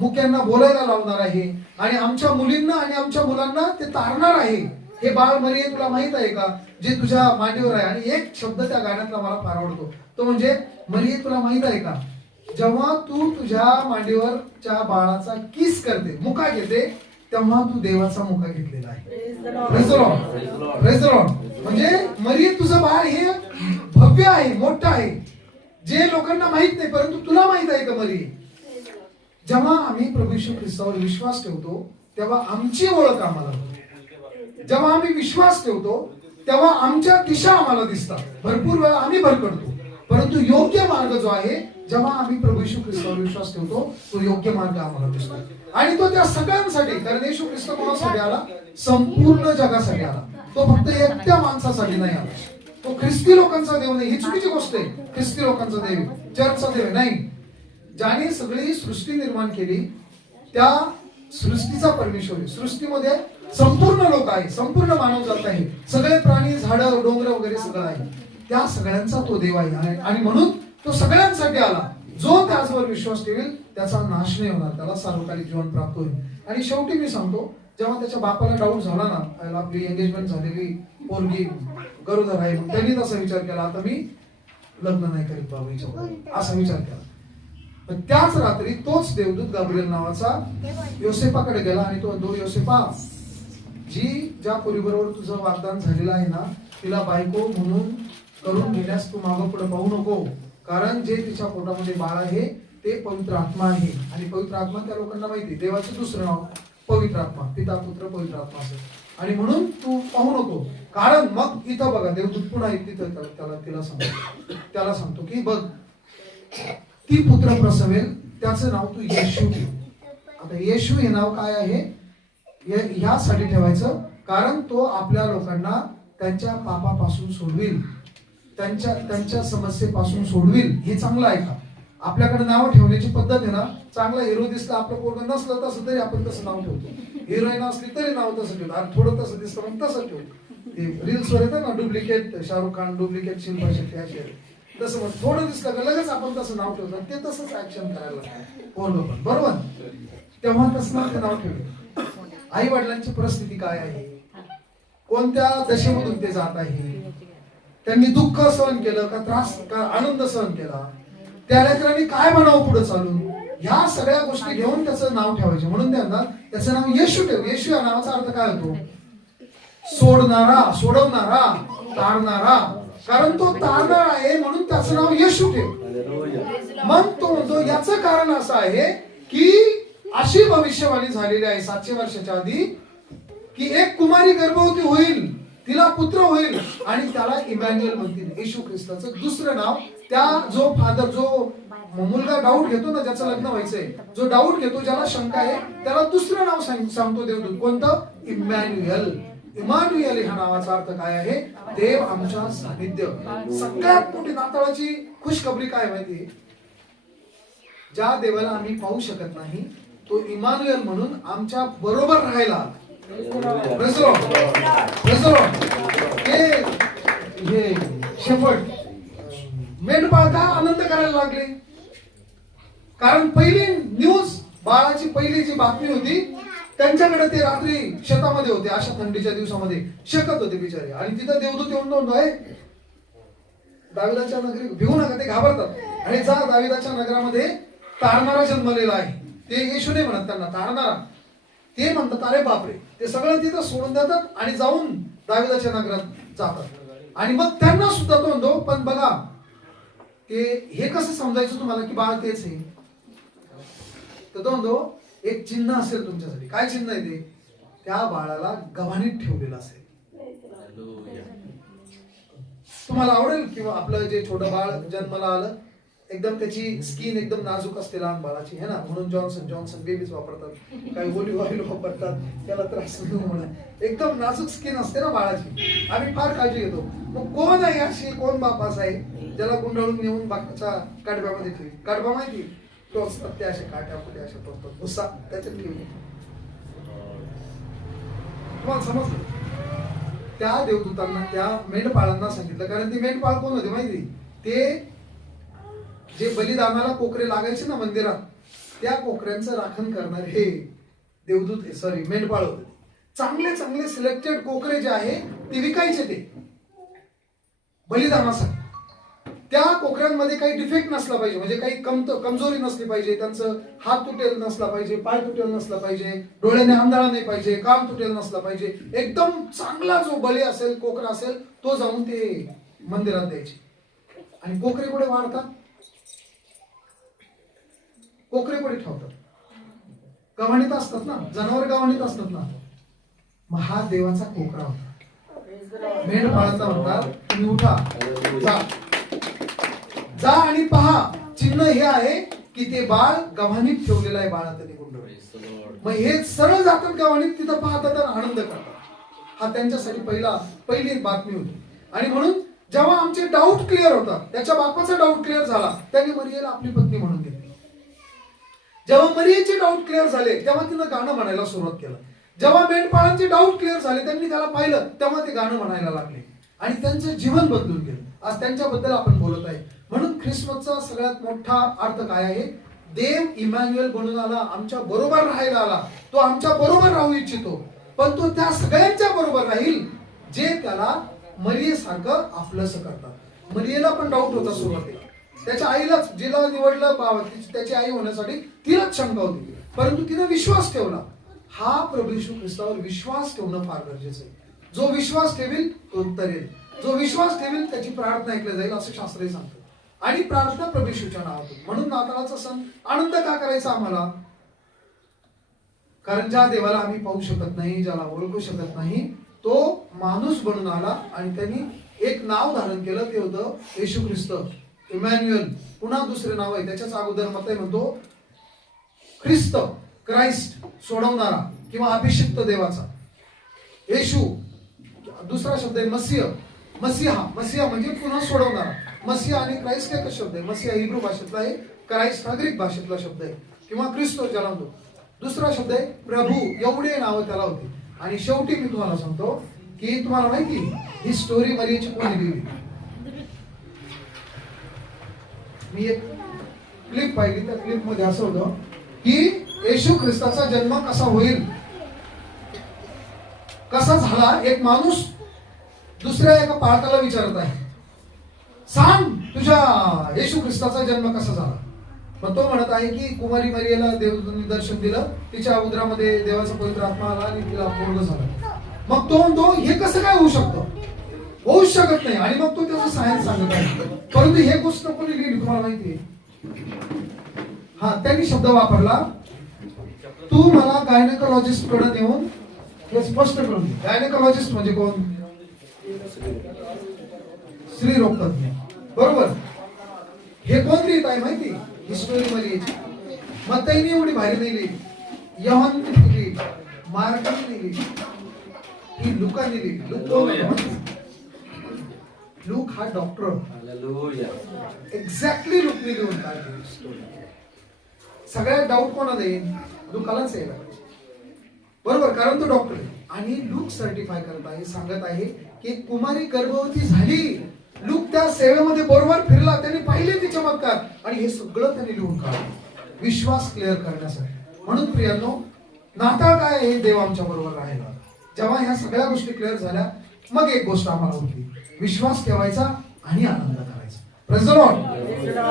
मुक्यांना बोलायला लावणार आहे आणि आमच्या मुलींना आणि आमच्या मुलांना ते तारणार आहे. हे बाळ मरिये तुला माहित आहे का जे तुझ्या मांडीवर आहे. आणि एक शब्द त्या गाण्यातला मला फार आवडतो, तो म्हणजे मरिये तुला माहित आहे का जेव्हा तू तुझ्या मांडीवरच्या बाळाचा किस करते, मुका घेते, तेव्हा तू देवाचा मुका घेतलेला आहे. Praise the Lord. Praise the Lord. म्हणजे मरिये तुझं बाळ हे भव्य आहे, मोठं आहे, जे लोकांना माहित नाही, परंतु तुला माहित आहे का मरिये. जेव्हा आम्ही प्रभू येशू ख्रिस्तावर विश्वास ठेवतो तेव्हा आमची ओळख आम्हाला होते. जेव्हा आम्ही विश्वास ठेवतो तेव्हा आमच्या दिशा आम्हाला दिसतात. भरपूर वेळा आम्ही भरकडतो, परंतु योग्य मार्ग जो आहे, जेव्हा आम्ही प्रभू येशू ख्रिस्तावर विश्वास ठेवतो तो योग्य मार्ग आम्हाला दिसतो. आणि तो त्या सगळ्यांसाठी, कारण येशू ख्रिस्त कोणासाठी आला, संपूर्ण जगासाठी आला. तो फक्त एकट्या माणसासाठी नाही आला. तो ख्रिस्ती लोकांचा देव नाही, ही चुकीची गोष्ट आहे. ख्रिस्ती लोकांचा देव, चर्चचा देव नाही. ज्याने सगळी सृष्टी निर्माण केली त्या सृष्टीचा परमेश्वर आहे. सृष्टीमध्ये संपूर्ण लोक आहे, संपूर्ण मानवजात आहे, सगळे प्राणी, झाडं, डोंगर वगैरे सगळं आहे. त्या सगळ्यांचा तो देव आहे आणि म्हणून तो सगळ्यांसाठी आला. जो त्याच्यावर विश्वास ठेवेल त्याचा नाश नाही होणार, त्याला सार्वकालिक जीवन प्राप्त होईल. आणि शेवटी मी सांगतो, जेव्हा त्याच्या बापाला डाऊट झाला ना, आपली एंगेजमेंट झालेली पोरगी गरोदर आहे, त्यांनी तसा विचार केला, आता मी लग्न नाही करीत बाबा हिच्याबरोबर, असा विचार केला. पण त्याच रात्री तोच देवदूत गाब्रिएल नावाचा योसेफाकडे गेला आणि तो योसेफा, जी ज्या पोरीबरोबर तुझं वागदान झालेलं आहे ना, तिला बायको म्हणून करून घेण्यास तू मागं पुढे पाहू नको, कारण जे तिच्या पोटामध्ये बाळ आहे ते पवित्र आत्मा आहे. आणि पवित्र आत्मा त्या लोकांना माहिती, देवाचं दुसरं नाव पवित्र आत्मा, पिता पुत्र पवित्र आत्मा असेल. आणि म्हणून तू पाहू नको, कारण मग इथं बघा देवदूत पुन्हा तिथं त्याला सांगतो की बघ ती पुत्र प्रसवेल, त्याचं नाव तू येशू ठेव. आता येशू हे नाव काय आहे, ह्यासाठी ठेवायचं कारण तो आपल्या लोकांना त्यांच्या पापापासून सोडविल, त्यांच्या समस्येपासून सोडविल. हे चांगलं आहे का? आपल्याकडे नाव ठेवण्याची पद्धत आहे ना, चांगला हिरो दिसला, आपलं पोरगं नसलं तसं तरी आपण तसं नाव ठेवतो, हिरोईन असली तरी नाव तसं ठेवतो, आणि थोडं तसं दिसतं मग तसं ठेवतो. ते रील्स वर येतं ना, डुप्लिकेट शाहरुख खान, डुप्लिकेट शिल्पा शेट्टी असे, तसं मग थोडं दिसलं का लगेच आपण तसं नाव ठेवतो, ते तसंच ऍक्शन करायला पोरगं पण, बरोबर. तेव्हा तसं ते नाव ठेवलं. आई वडिलांची परिस्थिती काय आहे, कोणत्या दशेमधून ते जात आहे, त्यांनी दुःख सहन केलं का, त्रास का, आनंद सहन केला, त्या लेकरांनी काय म्हणावं पुढे चालून, ह्या सगळ्या गोष्टी घेऊन त्याचं नाव ठेवायचे. म्हणून त्यांना त्याचं नाव येशू ठेव. येशू या नावाचा अर्थ काय होतो, सोडणारा, सोडवणारा, तारणारा, कारण तो तारणार आहे म्हणून त्याचं नाव येशू ठेव. मग तो म्हणतो याचं कारण असं आहे की अशी भविष्यवाणी झालेली आहे 700 वर्षाच्या आधी की एक कुमारी गर्भवती होईल, तिला पुत्र होईल आणि त्याला इमॅन्युएल म्हणतील. येशू ख्रिस्ताचं दुसरं नाव, त्या जो फादर, जो मुलगा डाऊट घेतो ना, ज्याचं लग्न व्हायचंय, जो डाऊट घेतो, ज्याला शंका आहे, त्याला दुसरं नाव सांगतो देवदूत. कोणतं? इमॅन्युएल. इमॅन्युएल ह्या नावाचा अर्थ काय आहे? देव आमच्या सानिध्य. सगळ्यात मोठी नाताळाची खुशखबरी काय माहिती? ज्या देवाला आम्ही पाहू शकत नाही तो इमॅन्युएल म्हणून आमच्या बरोबर राहायला. हे शेफर्ड मेंढपाळ का आनंद करायला लागले? कारण पहिली न्यूज, बाळाची पहिली जी बातमी होती, त्यांच्याकडे ते रात्री शेतामध्ये होते, अशा थंडीच्या दिवसामध्ये शेकत होते बिचारे, आणि तिथं देवदूत येऊन म्हणतोय दाविदाच्या नगरी भिवू नका, ते घाबरतात आणि जा, दाविदाच्या नगरामध्ये तारणारा जन्मलेला आहे. ते येशू नाही म्हणत त्यांना, तारणारा. ते म्हणतात अरे बापरे, ते सगळं तिथं सोडून देतात आणि जाऊन दाविदाच्या नगरात जातात. आणि मग त्यांना सुद्धा तो म्हणतो पण बघा ते हे कसं समजायचं तुम्हाला की बाळ तेच आहे? तर तो म्हणतो एक चिन्ह असेल तुमच्यासाठी. काय चिन्ह आहे ते? त्या बाळाला गव्हाणीत ठेवलेलं असेल. तुम्हाला आवडेल किंवा आपलं जे छोटं बाळ जन्माला आलं, एकदम त्याची स्किन एकदम नाजूक असते लहान बाळाची, है ना, म्हणून जॉन्सन बेबीज वापरतात, काही ओलिव्ह ऑइल वापरतात, त्याला त्रास नको म्हणून. एकदम नाजूक स्किन असते ना बाळाची, आम्ही फार काळजी घेतो. मग कोण आहे अशी, कोण बाप असा आहे ज्याला गुंडाळून नेऊन बाकाच्या काडब्यामध्ये ठेवी? काडबा माहिती? तो असतात ते असे काट्या पुढे असे टोचतात, भुसा त्याच्यात ठेवली. तुम्हाला समजलं? त्या देवदूतांना, त्या मेंढपाळांना सांगितलं, कारण ती मेंढपाळ कोण होते माहिती? ते जे बलिदानाला कोकरे लागायचे ना मंदिरात, त्या कोकऱ्यांचं राखण करणारे हे देवदूत, सॉरी मेंढपाळ होते. चांगले चांगले सिलेक्टेड कोकरे जे आहे ते विकायचे ते बलिदानासाठी. त्या कोकऱ्यांमध्ये काही डिफेक्ट नसला पाहिजे, म्हणजे काही कमजोरी नसली पाहिजे, त्यांचं हात तुटेल नसला पाहिजे, पाय तुटेल नसला पाहिजे, डोळ्याने आंधळा नाही पाहिजे, कान तुटेल नसला पाहिजे. एकदम चांगला जो बळी असेल, कोकरा असेल, तो जाऊन ते मंदिरात द्यायचे. आणि कोकरे कुठे वाढतात? कोकरे कुठे ठेवतात? गव्हाणीत असतात ना, जनावर गव्हाणीत असतात ना. मग हा देवाचा कोकरा होता. मेंढपाळांना म्हणतात तुम्ही उठा, जा आणि पहा. चिन्ह हे आहे की ते बाळ गव्हाणीत ठेवलेलं आहे, बाळात गुंड. मग हे सरळ जातात गव्हाणीत, तिथं पाहतात आणि आनंद करतात. हा त्यांच्यासाठी पहिली बातमी होती. आणि म्हणून जेव्हा आमचे डाऊट क्लिअर होतात, त्याच्या बापाचा डाऊट क्लिअर झाला, त्यांनी मरियेला आपली पत्नी म्हणून घेतली. जेव्हा मरियेचे डाऊट क्लिअर झाले तेव्हा तिनं गाणं म्हणायला सुरुवात केलं. जेव्हा मेंढपाळांचे डाऊट क्लिअर झाले, त्यांनी त्याला पाहिलं, तेव्हा ते गाणं म्हणायला लागले आणि त्यांचं जीवन बदलून गेलं. आज त्यांच्याबद्दल आपण बोलत आहे. म्हणून ख्रिसमसचा सगळ्यात मोठा अर्थ काय आहे? देव इमॅन्युएल बनून आला, आमच्या बरोबर राहायला आला. तो आमच्या बरोबर राहू इच्छितो, पण तो त्या सगळ्यांच्या बरोबर राहील जे त्याला मरियेसारखं आपलंसं करतात. मरियेला पण डाऊट होता सुरुवातीला, त्याच्या आईलाच, जिला निवडलं त्याची आई होण्यासाठी, तिलाच शंका होती, परंतु तिने विश्वास ठेवला. हा प्रभू येशू ख्रिस्तावर विश्वास ठेवणं फार गरजेचं आहे. जो विश्वास ठेवील तो तरेल, जो विश्वास ठेवील त्याची प्रार्थना ऐकली जाईल, असं शास्त्रही सांगतं. आणि प्रार्थना प्रभू येशूच्या नावातून. म्हणून नाताळाचा सण आनंद का करायचा आम्हाला? कारण ज्या देवाला आम्ही पाहू शकत नाही, ज्याला ओळखू शकत नाही, तो माणूस बनून आला आणि त्यांनी एक नाव धारण केलं, ते होतं येशू ख्रिस्त, इमॅन्युएल. पुन्हा दुसरे नाव आहे त्याच्याच अगोदर मत्तई म्हणतो ख्रिस्त, क्राइस्ट, सोडवणारा किंवा अभिषिक्त देवाचा. येशू दुसरा शब्द आहे मसीह, मसीहा म्हणजे पुन्हा सोडवणारा. मसीहा आणि क्राइस्ट एकच शब्द आहे. मसीहा हिब्रू भाषेतला आहे, क्राइस्ट हा ग्रीक भाषेतला शब्द आहे, किंवा ख्रिस्तो ज्याला म्हणतो. दुसरा शब्द आहे प्रभू. एवढे नाव त्याला होते. आणि शेवटी मी तुम्हाला सांगतो की तुम्हाला माहिती ही स्टोरी मरियेची कोणी लिहिली? मी एक क्लिप पाहिली, त्या क्लिप मध्ये असं होतं की येशू ख्रिस्ताचा जन्म कसा होईल, कसा झाला. एक माणूस दुसऱ्या एका पाळकाला विचारत आहे, सांग तुझ्या येशू ख्रिस्ताचा जन्म कसा झाला. मग तो म्हणत आहे की कुमारी मरियेला देवाने दर्शन दिलं, तिच्या उदरामध्ये देवाचा पवित्र आत्मा आला आणि तिला पूर्ण झाला. मग तो म्हणतो हे कसं काय होऊ शकतं? होऊच शकत नाही. आणि मग तो त्याचं सायन्स सांगत आहे. परंतु हे गोष्ट कोणी लिहिली तुम्हाला माहिती आहे? हा, त्यांनी शब्द वापरला, तू मला गायनेकोलॉजिस्ट कडे नेऊन हे स्पष्ट करून दे. गायनेकोलॉजिस्ट म्हणजे कोण? स्त्रीरोग तज्ञ, बरोबर. हे कोण लिहित आहे माहिती? हिस्टोरी मध्ये मत्ताईने एवढी भारी नाही लिहिली, योहानने लिहिली, मार्कने लिहिली, ही लुकाने लिहिली. लुक कोण होता? लूक हा डॉक्टर. एक्झॅक्टली लूकने लिहून काढली. सगळ्यात डाऊट कोणाला येईल? लुकालाच यायला पाहिजे, बरोबर, कारण तो डॉक्टर आहे. आणि लूक सर्टिफाय करत आहे, सांगत आहे की कुमारी गर्भवती झाली. लूक त्या सेवेमध्ये बरोबर फिरला, त्यांनी पाहिले ती चमत्कार, आणि हे सगळं त्यांनी लिहून काढलं विश्वास क्लिअर करण्यासाठी. म्हणून प्रियांनो, नाताळ काय आहे? देव आमच्या बरोबर राहिला. जेव्हा ह्या सगळ्या गोष्टी क्लिअर झाल्या, मग एक गोष्ट आम्हाला होती, विश्वास ठेवायचा आणि आनंद करायचा. Praise the lord,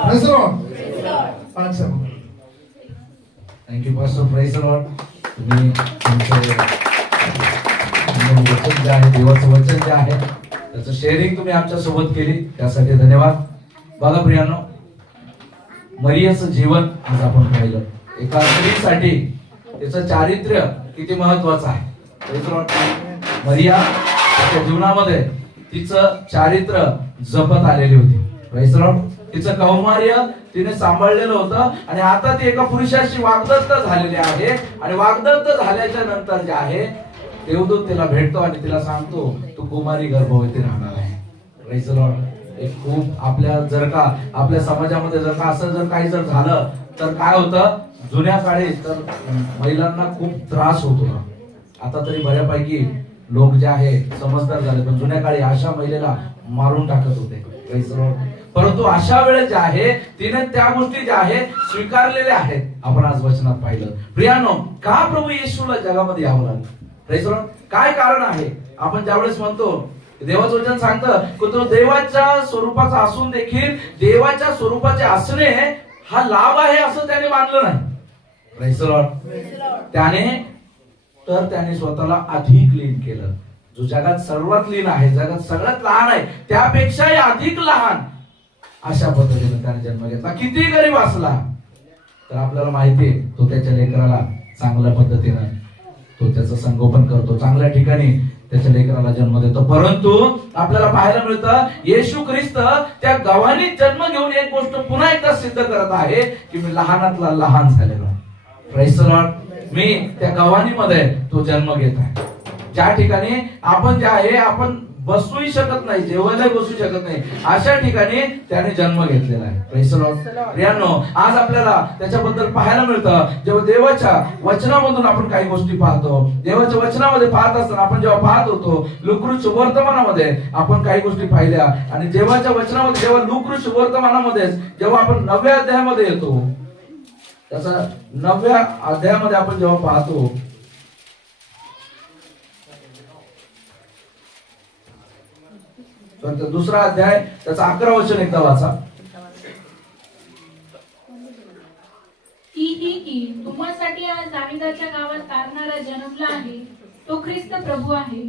praise the Lord. Thank you pastor. Praise the Lord. तुम्ही तुमचे वचन जे आहे, देवाचं वचन जे आहे, त्याचं शेअरिंग तुम्ही आमच्या सोबत केली, त्यासाठी धन्यवाद. बघा प्रियांनो, मरियाचं जीवन आज आपण पाहिलं. एका स्त्रीसाठी त्याचं चारित्र्य किती महत्वाचं आहे. Praise the Lord. मरिया त्याच्या जीवनामध्ये तिचं चारित्र्य जपत आलेली होती. Praise the Lord. तिचं कौमार्य तिने सांभाळलेलं होतं, आणि आता ती एका पुरुषाशी वाग्दत्त झालेली आहे. आणि वाग्दत्त झाल्याच्या नंतर जे आहे, देवदूत तिला भेटतो आणि तिला सांगतो, तू कुमारी गर्भवती राहणार आहे. Praise the Lord. एक खूप आपल्या समाजामध्ये जर का असं जर काही जर झालं तर काय होतं, जुन्या काळी तर महिलांना खूप त्रास होत होता. आता तरी बऱ्यापैकी लोक जे आहे समजदार झाले, पण जुन्या काळी अशा महिलेला मारून टाकत होते. Praise the Lord. परंतु अशा वेळेस जे आहे, तिने त्या गोष्टी ज्या आहेत स्वीकारलेल्या आहेत. आपण आज वचनात पाहिलं. प्रियांनो, का प्रभू येशूला जगामध्ये यावं लागलं? Praise the Lord. काय कारण आहे? आपण ज्यावेळेस म्हणतो, देवाचं वचन सांगतं की तो देवाच्या स्वरूपाचा असून देखील देवाच्या स्वरूपाचे असणे हा लाभ आहे असं त्याने मानलं नाही. Praise the lord. त्याने स्वतःला अधिक लीन केलं. जो जगात सर्वात लीन आहे, जगात सगळ्यात लहान आहे, त्यापेक्षाही अधिक लहान अशा पद्धतीने त्याने जन्म घेतला. किती गरीब असला तर आपल्याला माहितीये, तो त्याच्या लेकराला चांगल्या पद्धतीने तो त्याचं संगोपन करतो, चांगल्या ठिकाणी त्याच्या लेकराला जन्म देतो. परंतु आपल्याला पाहायला मिळतं, येशू ख्रिस्त त्या गव्हाणी जन्म घेऊन एक गोष्ट पुन्हा एकदा सिद्ध करत आहे की मी लहानातला लहान झालेलो. Praise the lord. मी त्या गव्हाणीमध्ये तो जन्म घेत आहे, ज्या ठिकाणी आपण जे आहे आपण बसूही शकत नाही, जेवायला बसू शकत नाही, अशा ठिकाणी त्याने जन्म घेतलेला आहे. Praise the Lord. प्रियांनो, आज आपल्याला त्याच्याबद्दल पाहायला मिळतं. जेव्हा देवाच्या वचनामधून आपण काही गोष्टी पाहतो, देवाच्या वचनामध्ये पाहत असताना आपण जेव्हा पाहत होतो, लुकरूच वर्तमानामध्ये आपण काही गोष्टी पाहिल्या. आणि देवाच्या वचनामध्ये जेव्हा लुकरूच वर्तमानामध्ये जेव्हा आपण 9व्या अध्यायामध्ये येतो, त्याचा 9व्या अध्यायामध्ये आपण जेव्हा पाहतो, दुसरा अध्याय त्याचा 11 वचन एकदा वाचा. की तुम्हासाठी आज दाविदाच्या गावात तारणारा जन्मला आहे, तो ख्रिस्त प्रभू आहे.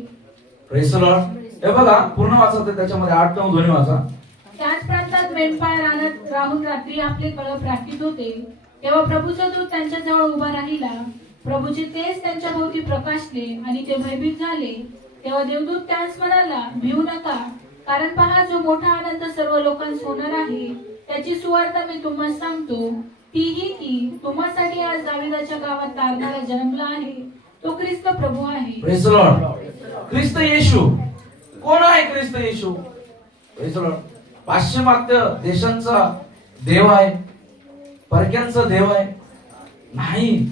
Praise the Lord. हे बघा, पूर्ण वाचा, त्याच्यामध्ये 8, 9 दोन्ही वाचा. त्याच प्रांतात मेंढपाळ रानात राहून रात्री आपले कळप राखीत होते, तेव्हा प्रभूचा दूत त्यांच्या जवळ उभा राहिला. प्रभूचे तेज त्यांच्या भोवती प्रकाशले आणि ते भयभीत झाले. तेव्हा देवदूत त्यास म्हणाला, भिवू नका, कारण पहा, जो मोठा आनंद सर्व लोकांस होणार आहे, त्याची सुवार्ता मी तुम्हाला सांगतो. तीही की तुम्हासाठी आज दाविदाच्या गावात तारणारा जन्मला आहे, तो ख्रिस्त प्रभू आहे. Praise the lord. ख्रिस्त येशू कोण आहे? ख्रिस्त येशू. Praise the lord. पाश्चिमात्य देशांचा देव आहे, परक्यांचा देव आहे नाही.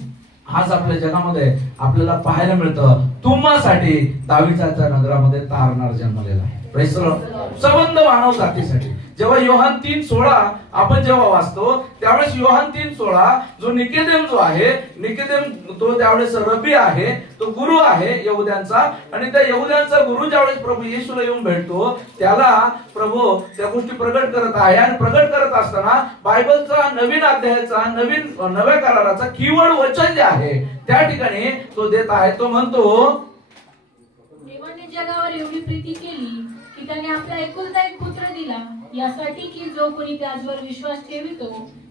आज आपल्या जगामध्ये आपल्याला पाहायला मिळतं, तुम्हासाठी दाविदाच्या नगरामध्ये तारणार जन्मलेला आहे. Praise the Lord. संबंध मानव जातीसाठी. जेव्हा योहान 3:16 आपण जेव्हा वाचतो, त्यावेळेस योहान 3:16 जो निकेदेम जो आहे, निकेदेम तो त्यावेळेस रबी आहे, तो गुरु आहे यहुद्यांचा. आणि त्या यहुद्यांचा गुरु ज्यावेळेस प्रभू येशूला येऊन भेटतो, त्याला प्रभू त्या गोष्टी प्रगट करत आहे. आणि प्रगट करत असताना बायबलचा नवीन अध्यायाचा नव्या कराराचा कीवर्ड वचन जे आहे त्या ठिकाणी तो देत आहे. तो म्हणतो, देवाने जगावर एवढी प्रीती केली की की त्याने आपला एकुलता एक पुत्र दिला, यासाठी की जो कोणी त्याचवर विश्वास ठेवितो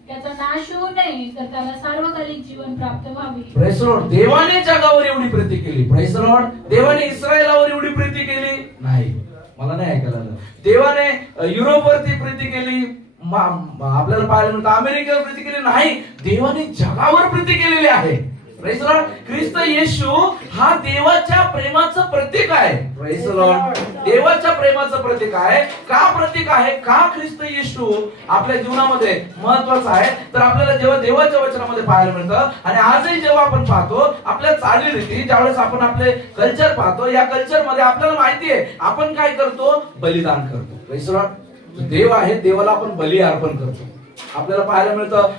त्याचा नाश होऊ नये, तर त्याला सार्वकालिक जीवन प्राप्त व्हावे. Praise the Lord. देवाने जगावर एवढी प्रीती केली. Praise the Lord. देवाने इस्रायलावर एवढी प्रीती केली नाही. मला नाही ऐकायला आलं. देवाने युरोपवरती प्रीती केली, आपल्याला पाहायला मिळतं अमेरिकेवर प्रीती केली नाही. देवाने जगावर प्रीती केलेली आहे. Praise the lord. ख्रिस्त येशू हा देवाच्या प्रेमाचं प्रतीक आहे. Praise the lord. देवाच्या प्रेमाचं प्रतीक आहे. का प्रतीक आहे? का ख्रिस्त येशू आपल्या जीवनामध्ये महत्वाचा आहे? तर आपल्याला जेव्हा देवाच्या वचनामध्ये पाहायला मिळतं आणि आजही जेव्हा आपण पाहतो आपल्या चालीरीती, ज्यावेळेस आपण आपले कल्चर पाहतो, या कल्चर मध्ये आपल्याला माहिती आहे आपण काय करतो? बलिदान करतो. Praise the Lord. देव आहे, देवाला आपण बली अर्पण करतो. आपल्याला पाहायला मिळतं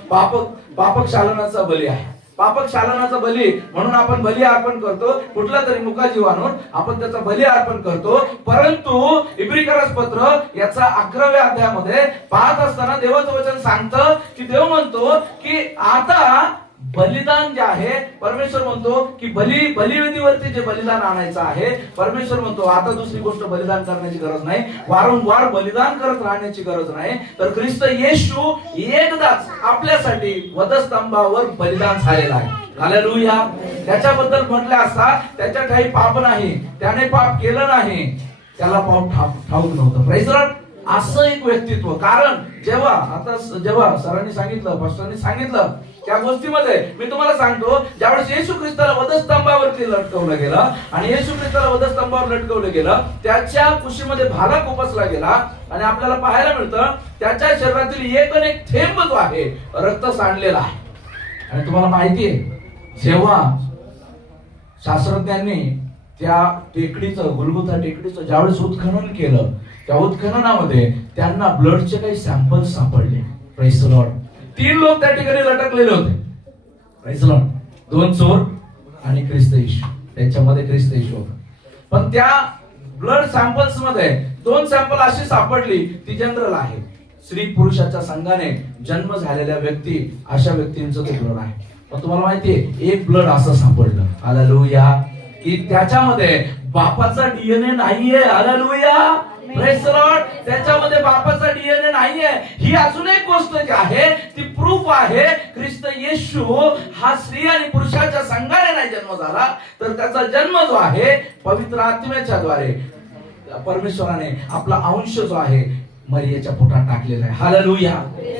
पापक शालनाचा बली आहे. पापक शालनाचा बली म्हणून आपण बली अर्पण करतो. कुठला तरी मुका जीव आणून आपण त्याचा बली अर्पण करतो. परंतु इब्रिकरास पत्र याचा 11व्या अध्यायामध्ये पाहत असताना देवाचं वचन सांगतं की देव म्हणतो की आता बलिदान जे आहे, परमेश्वर म्हणतो की बलिवेदीवरती जे बलिदान आणायचं आहे, परमेश्वर म्हणतो आता दुसरी गोष्ट बलिदान करण्याची गरज नाही, वारंवार बलिदान करत राहण्याची गरज नाही. तर ख्रिस्त येशू एकदाच आपल्यासाठी वधस्तंभावर बलिदान झालेला आहे. हालेलुया. त्याच्याबद्दल म्हटलं असता त्याच्या काही पाप नाही, त्याने पाप केलं नाही, त्याला पाप ठाऊक नव्हतं. Praise the Lord. असं एक व्यक्तित्व. कारण जेव्हा सरांनी सांगितलं, पास्टरांनी सांगितलं त्या गोष्टीमध्ये मी तुम्हाला सांगतो, ज्यावेळेस येशू ख्रिस्ताला वधस्तंभावरती लटकवलं गेलं आणि येशू ख्रिस्ताला वधस्तंभावर लटकवलं गेलं, त्याच्या कुशीमध्ये भाला खुपसला गेला आणि आपल्याला पाहायला मिळतं त्याच्या शरीरातील एक थेंब जो आहे रक्त सांडलेला आहे. आणि तुम्हाला माहिती आहे जेव्हा शास्त्रज्ञांनी त्या टेकडीचं, गुलगुता टेकडीचं ज्यावेळेस उत्खनन केलं, त्या उत्खननामध्ये त्यांना ब्लडचे काही सॅम्पल सापडले. Praise the Lord. 3 लोक त्या ठिकाणी लटकलेले होते. Praise the Lord. 2 चोर आणि ख्रिस्त येशू. त्याच्यामध्ये ख्रिस्त येशू होता. पण त्या ब्लड सॅम्पल्स मध्ये 2 सॅम्पल अशी सापडली ती जनरल आहे. स्त्री पुरुषाच्या संघाने जन्म झालेल्या व्यक्ती, अशा व्यक्तींचं ते ब्लड आहे. पण तुम्हाला माहितीये एक ब्लड असं सापडलं, हालेलुया, की त्याच्यामध्ये बापाचा डीएनए नाहीये. हालेलुया. Praise the Lord. त्याच्यामध्ये बापाचा डीएनए नाहीये. ही अजून एक गोष्ट जी आहे ती प्रूफ आहे ख्रिस्त येशू हा स्त्री आणि पुरुषाच्या संघाने नाही जन्म झाला, तर त्याचा जन्म जो आहे पवित्र आत्म्याच्या द्वारे परमेश्वराने आपला अंश जो आहे मरियाच्या पोटात टाकलेला आहे. हालेलुया.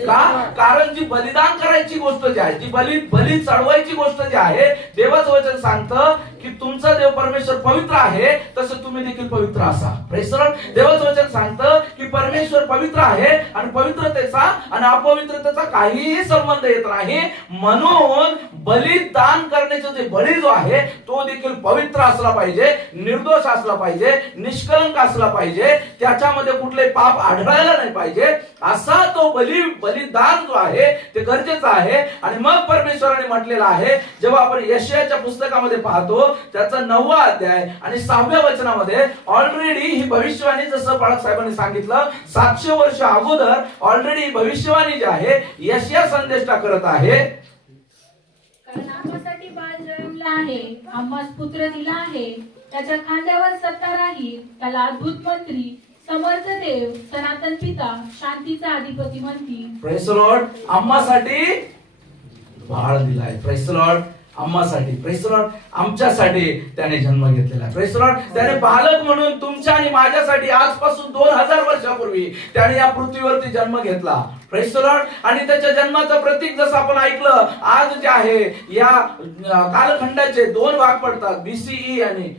का? कारण जी बलिदान करायची गोष्ट जी आहे, जी बली चढवायची गोष्ट जी आहे, देवाचं वचन सांगतं की तुमचा देव परमेश्वर पवित्र आहे तसं तुम्ही देखील पवित्र असा. Praise the Lord. देवाचं वचन सांगतं की परमेश्वर पवित्र आहे आणि पवित्रतेचा आणि अपवित्रतेचा काहीही संबंध येत नाही. म्हणून बलिदान करण्याचा जे बळी जो आहे तो देखील पवित्र असला पाहिजे, निर्दोष असला पाहिजे, निष्कलंक असला पाहिजे, त्याच्यामध्ये कुठले पाप आढळायला नाही पाहिजे. असा तो बलिदान जो आहे ते गरजेचं आहे. आणि मग परमेश्वराने म्हटलेलं आहे, जेव्हा आपण यशायाच्या पुस्तकामध्ये पाहतो त्याचा 9वा अध्याय आणि 6व्या वचनामध्ये ऑलरेडी ही भविष्यवाणी, जसं बाळक साहेबांनी सांगितलं, 700 वर्ष अगोदर ऑलरेडी ही भविष्यवाणी जी आहे यशया संदेष्टा करत आहे. कारण आम्हासाठी बाळ जन्मला आहे, आम्हास पुत्र दिला आहे, त्याच्या खांद्यावर सत्ता राहील, त्याला अद्भुत मंत्री, समर्थ देव, सनातन पिता, शांतीचा अधिपती म्हणतील. Praise the lord. आम्हासाठी बाळ दिलाय. Praise the lord. आम्हासाठी, प्रेज द लॉर्ड, आमच्यासाठी त्याने जन्म घेतलेला आहे. Praise the lord. त्याने बालक म्हणून तुमच्या आणि माझ्यासाठी आजपासून 2000 वर्षापूर्वी त्याने या पृथ्वीवरती जन्म घेतला. Praise the Lord. आणि त्याच्या जन्माचं प्रतीक जसं आपण ऐकलं, आज जे आहे या कालखंडाचे 2 भाग पडतात, बीसीई आणि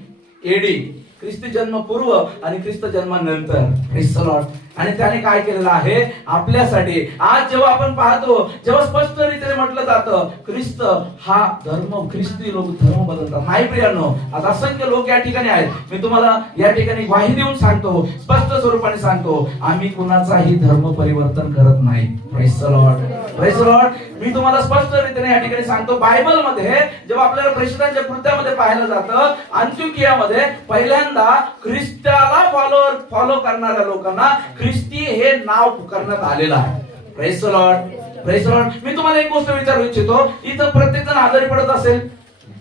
एडी, ख्रिस्ती जन्म पूर्व आणि ख्रिस्त जन्मानंतर. Praise the Lord. आणि त्याने काय केलेलं आहे आपल्यासाठी. आज जेव्हा आपण पाहतो, जेव्हा स्पष्ट रीतीने म्हटलं जातं ख्रिस्त हा धर्म, ख्रिस्ती लोक धर्म बदलतात. नाही प्रियांनो, आज असंख्य लोक या ठिकाणी आहेत. मी तुम्हाला या ठिकाणी ग्वाही देऊन सांगतो, स्पष्ट स्वरूपाने सांगतो, आम्ही कुणाचाही धर्म परिवर्तन करत नाही. Praise the lord. Praise the lord. मी तुम्हाला स्पष्ट रीतीने या ठिकाणी सांगतो, बायबल मध्ये जेव्हा आपल्याला प्रेषितांच्या कृत्यामध्ये पाहायला जातं, अंत्योकियामध्ये पहिल्यांदा ख्रिस्ताला फॉलो करणाऱ्या लोकांना ख्रिस्ती हे नाव करण्यात आलेलं आहे. Praise the lord. Praise the lord. मी तुम्हाला एक गोष्ट विचारू इच्छितो, इथं प्रत्येक जण आजारी पडत असेल,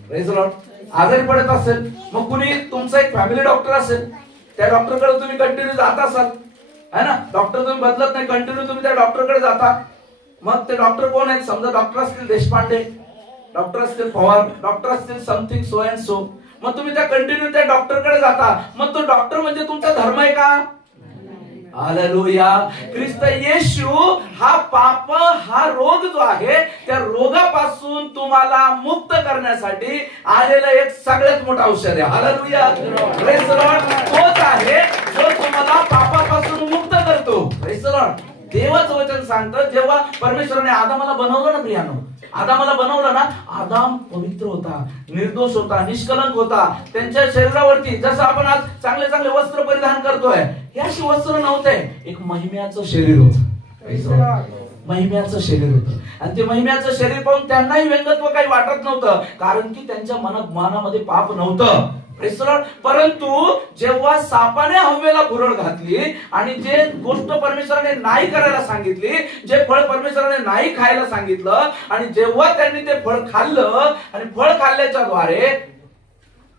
प्रेज द लॉर्ड, आजारी पडत असेल, मग कुणी तुमचा एक फॅमिली डॉक्टर असेल, त्या डॉक्टरकडे तुम्ही कंटिन्यू जात असाल है ना, डॉक्टर तुम्ही बदलत नाही, कंटिन्यू तुम्ही त्या डॉक्टरकडे जाता. मग ते डॉक्टर कोण आहेत? समजा डॉक्टर असतील देशपांडे, डॉक्टर असतील पवार, डॉक्टर असतील समथिंग सो अँड सो. मग तुम्ही त्या कंटिन्यू त्या डॉक्टरकडे जाता. मग तो डॉक्टर म्हणजे तुमचा धर्म आहे का? हालेलुया. ख्रिस्त येशू हा पाप, हा रोग जो आहे त्या रोगापासून तुम्हाला मुक्त करण्यासाठी आलेला एक सगळ्यात मोठा औषध आहे. हालेलुया. Praise the Lord. तोच आहे जो तुम्हाला पापापासून मुक्त करतो. Praise the Lord. देवाचं वचन सांगतं, जेव्हा परमेश्वराने आदामाला बनवलं ना प्रियानो, आदामाला बनवलं ना, आदाम पवित्र होता, निर्दोष होता, निष्कलंक होता. त्यांच्या शरीरावरती जसं आपण आज चांगले चांगले वस्त्र परिधान करतोय, हे अशी वस्त्र नव्हते, एक महिम्याचं शरीर होतं. महिम्याचं शरीर होतं. आणि ते महिम्याचं शरीर पाहून त्यांनाही व्यंगत्व काही वाटत नव्हतं, कारण की त्यांच्या मनामध्ये पाप नव्हतं. परंतु जेव्हा सापाने हव्वेला भुरळ घातली आणि जे गोष्ट परमेश्वराने नाही करायला सांगितली, जे फळ परमेश्वराने नाही खायला सांगितलं, आणि जेव्हा त्यांनी ते फळ खाल्लं आणि फळ खाल्ल्याच्या द्वारे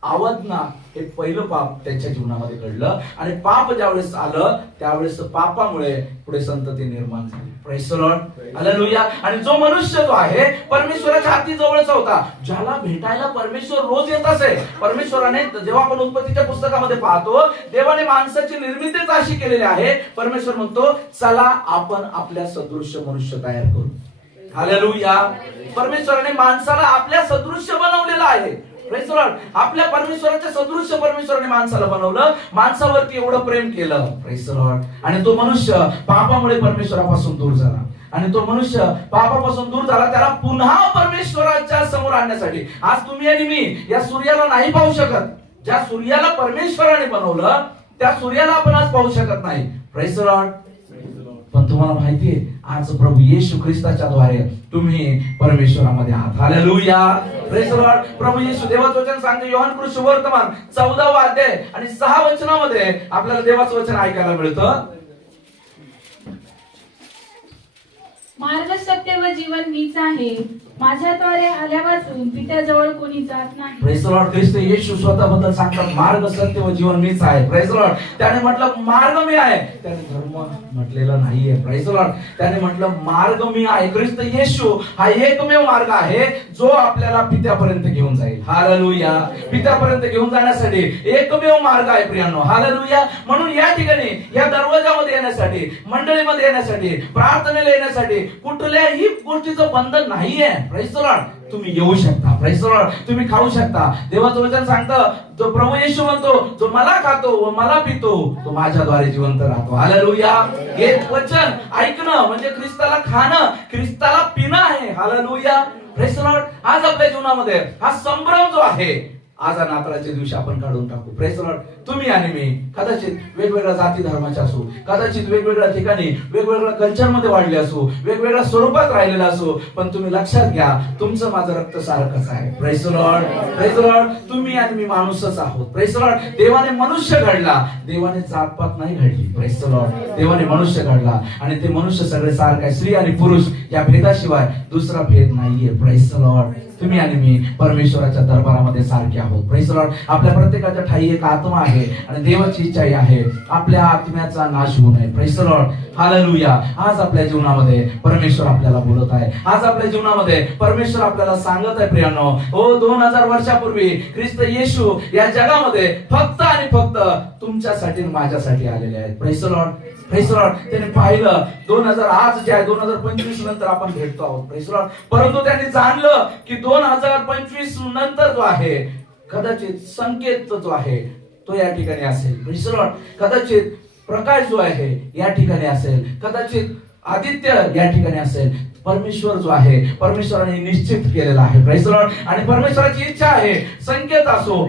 आवदना हे पहिलं पाप त्यांच्या जीवनामध्ये घडलं. आणि पाप ज्यावेळेस आलं त्यावेळेस पापामुळे पुढे संतती निर्माण झाली. Praise the Lord. हालेलुया. आणि जो मनुष्य जो आहे परमेश्वराच्या अति जवळचा होता, ज्याला भेटायला परमेश्वर रोज येत असे. परमेश्वराने, जेव्हा आपण उत्पत्तीच्या पुस्तकामध्ये पाहतो, देवाने माणसाची निर्मितीच अशी केलेली आहे. परमेश्वर म्हणतो, चला आपण आपल्या सदृश्य मनुष्य तयार करू. हालेलुया. परमेश्वराने माणसाला आपल्या सदृश्य बनवलेलं आहे. Praise the Lord. आपल्या परमेश्वराच्या सदृश्य परमेश्वराने माणसाला बनवलं, माणसावरती एवढं प्रेम केलं. Praise the Lord. आणि तो मनुष्य पापामुळे परमेश्वरापासून दूर झाला. आणि तो मनुष्य पापापासून दूर झाला, त्याला पुन्हा परमेश्वराच्या समोर आणण्यासाठी. आज तुम्ही आणि मी या सूर्याला नाही पाहू शकत. ज्या सूर्याला परमेश्वराने बनवलं त्या सूर्याला आपण आज पाहू शकत नाही. Praise the Lord. पण तुम्हाला माहितीये, आज प्रभू येशू ख्रिस्ताच्या द्वारे तुम्ही परमेश्वरामध्ये आहात. हालेलुया. Praise the lord. प्रभू येशू, देवाचं वचन सांगते योहान सुवर्तमान 14वा अध्याय आणि 6 वचनामध्ये आपल्याला देवाचं वचन ऐकायला मिळतं. मार्ग, सत्य व जीवन मीच आहे, माझ्याद्वारे आल्यापासून पित्याजवळ कोणी जात नाही. Praise the lord. ख्रिस्त येशू स्वतःबद्दल सांगतात, मार्ग, सत्य व जीवन मीच आहे. Praise the lord. त्याने म्हटलं मार्ग मी आहे, त्याने धर्म म्हटलेला नाहीये. Praise the lord. त्याने म्हटलं मार्ग मी आहे. ख्रिस्त येशू हा एकमेव मार्ग आहे जो आपल्याला पित्यापर्यंत घेऊन जाईल. हालेलुया. पित्यापर्यंत घेऊन जाण्यासाठी एकमेव मार्ग आहे प्रियांनो. हालेलुया. म्हणून या ठिकाणी या दरवाजामध्ये येण्यासाठी, मंडळीमध्ये येण्यासाठी, प्रार्थनेला येण्यासाठी कुठल्याही गोष्टीचं बंधन नाहीये. Praise the Lord. तुम्ही येऊ शकता. Praise the Lord. तुम्ही खाऊ शकता. देवाचं वचन सांगतं, जो प्रभू येशू म्हणतो, जो मला खातो व मला पितो तो माझ्याद्वारे जिवंत राहतो. हालेलुया. हे वचन ऐकणं म्हणजे ख्रिस्ताला खाणं, ख्रिस्ताला पिणं आहे. हालेलुया. Praise the Lord. आज आपल्या जीवनामध्ये हा संभ्रम जो आहे, आज नाताळाच्या दिवशी आपण काढून टाकू. Praise the Lord. तुम्ही आणि मी कदाचित वेगवेगळ्या जाती धर्माचे असू, कदाचित वेगवेगळ्या ठिकाणी वेगवेगळ्या कल्चरमध्ये वाढले असू, वेगवेगळ्या स्वरूपात राहिलेला असू, पण तुम्ही लक्षात घ्या, तुमचं माझं रक्त सारखंच आहे. Praise the lord. Praise the Lord. तुम्ही आणि मी माणूसच आहोत. Praise the Lord. देवाने मनुष्य घडला, देवाने जातपात नाही घडली. Praise the Lord. देवाने मनुष्य घडला आणि ते मनुष्य सगळे सारखे आहे. स्त्री आणि पुरुष या भेदाशिवाय दुसरा भेद नाहीये. Praise the Lord. तुम्ही आणि मी परमेश्वराच्या दरबारामध्ये सारखे आहोत. Praise the Lord. आपल्या प्रत्येकाच्या ठाई एक आत्मा आहे आणि देवाची इच्छा ही आहे आपल्या आत्म्याचा नाश होऊ नये. Praise the Lord. हालेलुया. आज आपल्या जीवनामध्ये परमेश्वर आपल्याला बोलत आहे. आज आपल्या जीवनामध्ये परमेश्वर आपल्याला सांगत आहे प्रियांनो, हो 2000 वर्षापूर्वी ख्रिस्त येशू या जगामध्ये फक्त आणि फक्त तुमच्यासाठी माझ्यासाठी आलेले आहेत. Praise the lord. Praise the lord. त्याने पाहिलं 2000 आज जे आहे 2025 नंतर आपण भेटतो आहोत. Praise the Lord. परंतु त्यांनी जाणलं की 2025 नंतर जो आहे कदाचित संकेत जो आहे तो या ठिकाणी असेल. Praise the Lord. कदाचित प्रकाश जो आहे या ठिकाणी असेल, कदाचित आदित्य या ठिकाणी असेल. परमेश्वर जो आहे, परमेश्वराने निश्चित केलेला आहे. Praise the Lord. आणि परमेश्वराची इच्छा आहे, संकेत असो,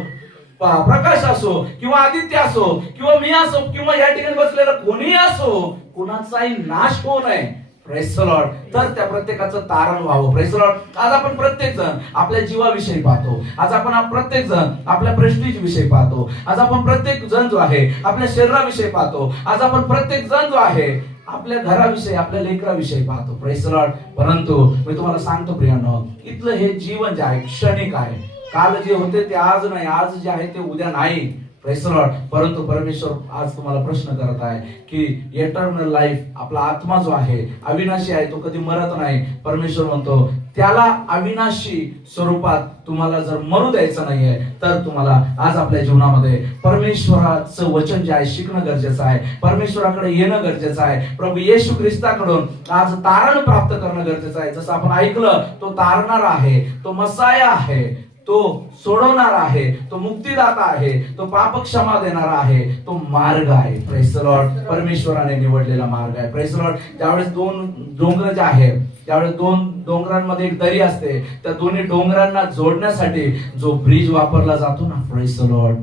प्रकाश असो किंवा आदित्य असो किंवा मी असो किंवा या ठिकाणी बसलेलं कोणी असो, कुणाचाही नाश होऊ नये. Praise the Lord. तर त्या प्रत्येकाचं तारण व्हावं. Praise the Lord. आज आपण प्रत्येक जण आपल्या जीवाविषयी पाहतो. आज आपण प्रत्येक जण आपल्या प्रेस्टीज विषयी पाहतो. आज आपण प्रत्येक जण जो आहे आपल्या शरीराविषयी पाहतो. आज आपण प्रत्येक जण जो आहे आपल्या घराविषयी, आपल्या लेकराविषयी पाहतो. Praise the Lord. परंतु मी तुम्हाला सांगतो प्रियांनो, इथलं हे जीवन जे आहे क्षणिक आहे. काल जे होते ते आज नाही, आज जे आहे ते उद्या नाही. Praise the Lord. परंतु परमेश्वर आज तुम्हाला प्रश्न करत आहे की इटर्नल लाईफ, आपला आत्मा जो आहे अविनाशी आहे, तो कधी मरत नाही. परमेश्वर म्हणतो त्याला अविनाशी स्वरूपात तुम्हाला जर मरू द्यायचं नाहीये तर तुम्हाला आज आपल्या जीवनामध्ये परमेश्वराचं वचन जे आहे शिकणं गरजेचं आहे. परमेश्वराकडे येणं गरजेचं आहे. प्रभू येशू ख्रिस्ताकडून आज तारण प्राप्त करणं गरजेचं आहे. जसं आपण ऐकलं, तो तारणारा आहे, तो मसाया आहे, तो सोडवणारा आहे, तो मुक्तिदाता आहे, तो पाप क्षमा देणारा आहे, तो मार्ग आहे. Praise the Lord. परमेश्वराने निवडलेला मार्ग आहे. Praise the Lord. ज्यावेळेस दोन डोंगर जे आहे, त्यावेळेस दोन डोंगरांमध्ये एक दरी असते, त्या दोन्ही डोंगरांना जोडण्यासाठी जो ब्रिज वापरला जातो ना, प्रेज द लॉर्ड,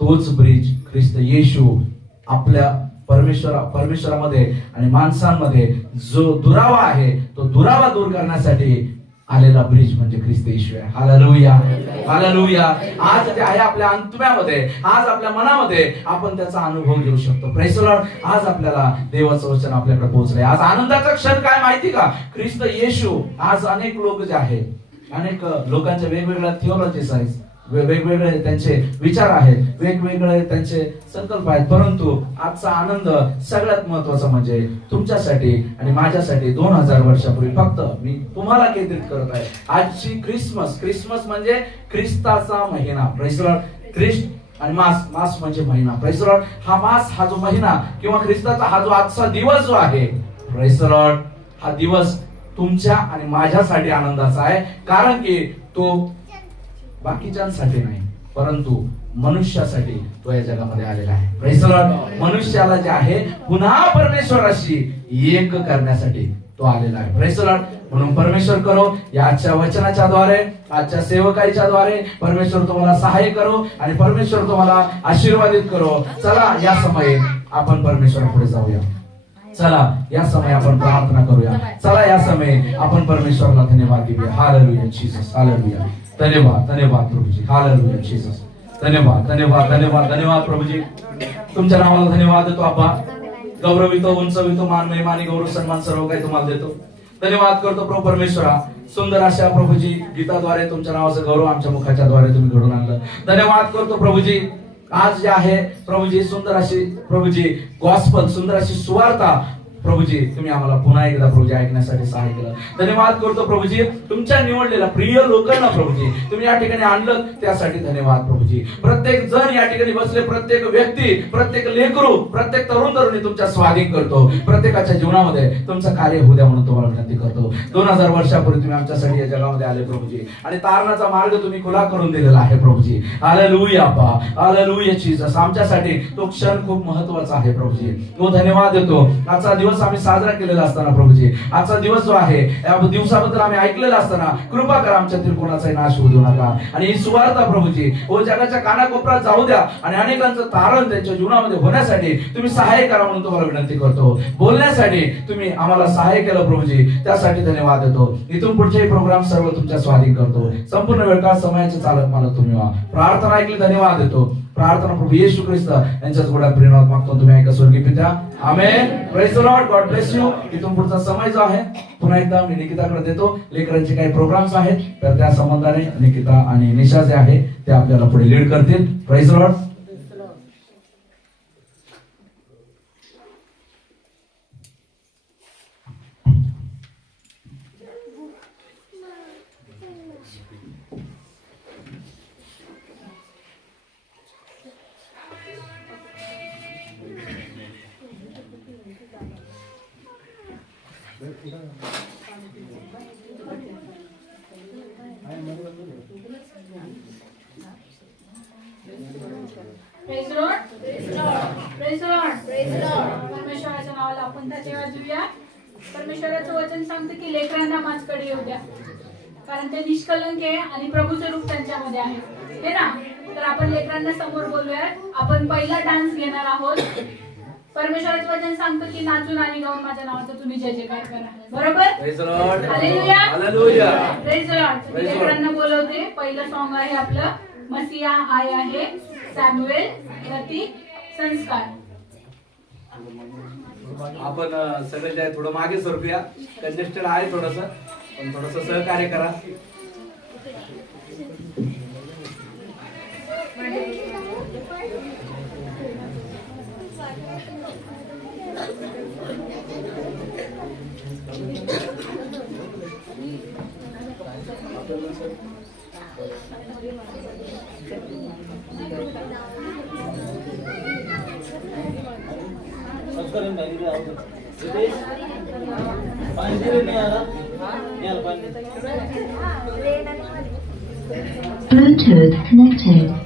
तोच ब्रिज ख्रिस्त येशू आपल्या परमेश्वरामध्ये आणि माणसांमध्ये जो दुरावा आहे, तो दुरावा दूर करण्यासाठी आलेला ब्रिज म्हणजे ख्रिस्त येशू आहे. Hallelujah, hallelujah. आज जे आहे आपल्या आत्म्यामध्ये, आज आपल्या मनामध्ये आपण त्याचा अनुभव घेऊ शकतो. Praise the Lord. आज आपल्याला देवाचं वचन आपल्याकडे पोहोचलंय. आज आनंदाचा क्षण काय माहिती का? ख्रिस्त येशू. आज अनेक लोक जे आहे, अनेक लोकांच्या वेगवेगळ्या थिओलॉजीज आहेत, वेगवेगळे त्यांचे विचार आहेत, वेगवेगळे त्यांचे संकल्प आहेत, परंतु आजचा आनंद सगळ्यात महत्वाचा म्हणजे तुमच्यासाठी आणि माझ्यासाठी 2000 वर्षापूर्वी फक्त मी तुम्हाला केंद्रित करत आहे. आजची क्रिसमस म्हणजे ख्रिस्ताचा महिना. Praise the Lord. ख्रिस्ट आणि मास म्हणजे महिना. Praise the Lord. हा मास, हा जो महिना किंवा ख्रिस्ताचा हा जो आजचा दिवस जो आहे, प्रेज द लॉर्ड, हा दिवस तुमच्या आणि माझ्यासाठी आनंदाचा आहे. कारण की तो बाकीच्यांसाठी नाही, परंतु मनुष्यासाठी तो या जगामध्ये आलेला आहे. Praise the Lord. मनुष्याला जे आहे पुन्हा परमेश्वराशी एक करण्यासाठी तो आलेला आहे. Praise the Lord. म्हणून परमेश्वर करो या आजच्या वचनाच्या द्वारे, आजच्या सेवकाईच्या द्वारे परमेश्वर तुम्हाला सहाय्य करो आणि परमेश्वर तुम्हाला आशीर्वादित करो. चला या समयी आपण परमेश्वरापुढे जाऊया. चला या समय आपण प्रार्थना करूया. चला या समय आपण परमेश्वराला धन्यवाद देऊया. Hallelujah Jesus. हालेलुया. धन्यवाद, धन्यवाद प्रभूजी. Hallelujah Jesus. धन्यवाद, धन्यवाद, धन्यवाद, धन्यवाद प्रभूजी. तुमच्या नावाला धन्यवाद देतो आबा. गौरवितो, उंचवितो, मान महिमा आणि गौरव सन्मान सर्व काही तुम्हाला देतो. धन्यवाद करतो प्रभू परमेश्वरा. सुंदर अशा प्रभूजी गीताद्वारे तुमच्या नावाचं गौरव आमच्या मुखाच्या द्वारे तुम्ही घडून आणलं. धन्यवाद करतो प्रभूजी. आज जे आहे प्रभूजी सुंदर अशी प्रभूजी गॉस्पल, सुंदर अशी सुवार्ता प्रभूजी तुम्ही आम्हाला पुन्हा एकदा प्रभूजी ऐकण्यासाठी सहाय्य केलं. धन्यवाद करतो प्रभूजी. तुमच्या निवडलेल्या प्रिय लोकांना प्रभूजी तुम्ही या ठिकाणी आणलं, त्यासाठी धन्यवाद प्रभूजी. प्रत्येक जण या ठिकाणी बसले, प्रत्येक व्यक्ती, प्रत्येक लेकरू, प्रत्येक तरुण तरुणी तुमच्या स्वाधीन करतो. प्रत्येकाच्या जीवनामध्ये तुमचं कार्य होऊ द्या म्हणून तुम्हाला विनंती करतो. 2000 वर्षापूर्वी तुम्ही आमच्यासाठी या जगामध्ये आले प्रभूजी आणि तारणाचा मार्ग तुम्ही खुला करून दिलेला आहे प्रभूजी. हालेलुया अप्पा. Hallelujah Jesus. आमच्यासाठी तो क्षण खूप महत्वाचा आहे प्रभूजी. तो धन्यवाद देतो. आजचा दिवस आम्ही साजरा केलेला असताना प्रभूजी, आजचा दिवस जो आहे या दिवसाबद्दल आम्ही ऐकलेला असताना कृपा करा आमच्यातील कोणाचाही नाश होऊ देऊ नका. आणि ही सुवार्ता प्रभूजी जगाच्या कानाकोपऱ्यात जाऊ द्या आणि अनेकांचं तारण त्यांच्या जीवनामध्ये होण्यासाठी तुम्ही सहाय्य करा म्हणून तुम्हाला विनंती करतो. बोलण्यासाठी तुम्ही आम्हाला सहाय्य केलं प्रभूजी, त्यासाठी धन्यवाद देतो. इथून पुढचे प्रोग्राम सर्व तुमच्या स्वाधीन करतो. संपूर्ण वेळ काळ समयाचे चालक मला तुम्ही व्हा. प्रार्थना ऐकली धन्यवाद देतो. प्रार्थना प्रभू येशू ख्रिस्त यांच्याच गोड्या प्रेमात मागतो तुम्ही ऐका स्वर्गीय पिता. Amen. Praise the lord. God bless you. इथून पुढचा समय जो आहे पुन्हा एकदा मी निकिताकडे देतो. लेकरांचे काही प्रोग्राम्स आहेत तर त्या संबंधाने निकिता आणि निशा जे आहे ते आपल्याला पुढे लीड करतील. Praise the Lord. Praise the Lord. Praise the Lord. Praise the Lord. Praise the Lord. परमेश्वराच्या नावाला आपण धन्यवाद देऊया. परमेश्वराचं वचन सांगतं की लेकरांना माझ्याकडे येऊ द्या, कारण ते निष्कलंक आहे आणि प्रभूचं रूप त्यांच्यामध्ये आहे, हे ना. तर आपण लेकरांना समोर बोलूया. आपण पहिला डान्स घेणार आहोत. परमेश्वराचं वचन सांगतं की नाचून आणि गाऊन माझ्या नावाचा तुम्ही जय जयकार करा. बरोबर. Praise the Lord. Hallelujah. Hallelujah. Praise the Lord. लेकरांना बोलवते. पहिलं सॉन्ग आहे आपलं मसिया आय आहे, सॅम्युएल प्रतीक संस्कार. आपण सगळे जे थोडं मागे सरकूया. कंजेस्टेड आहे थोडस, पण थोडस सहकार्य करा. Bluetooth connected.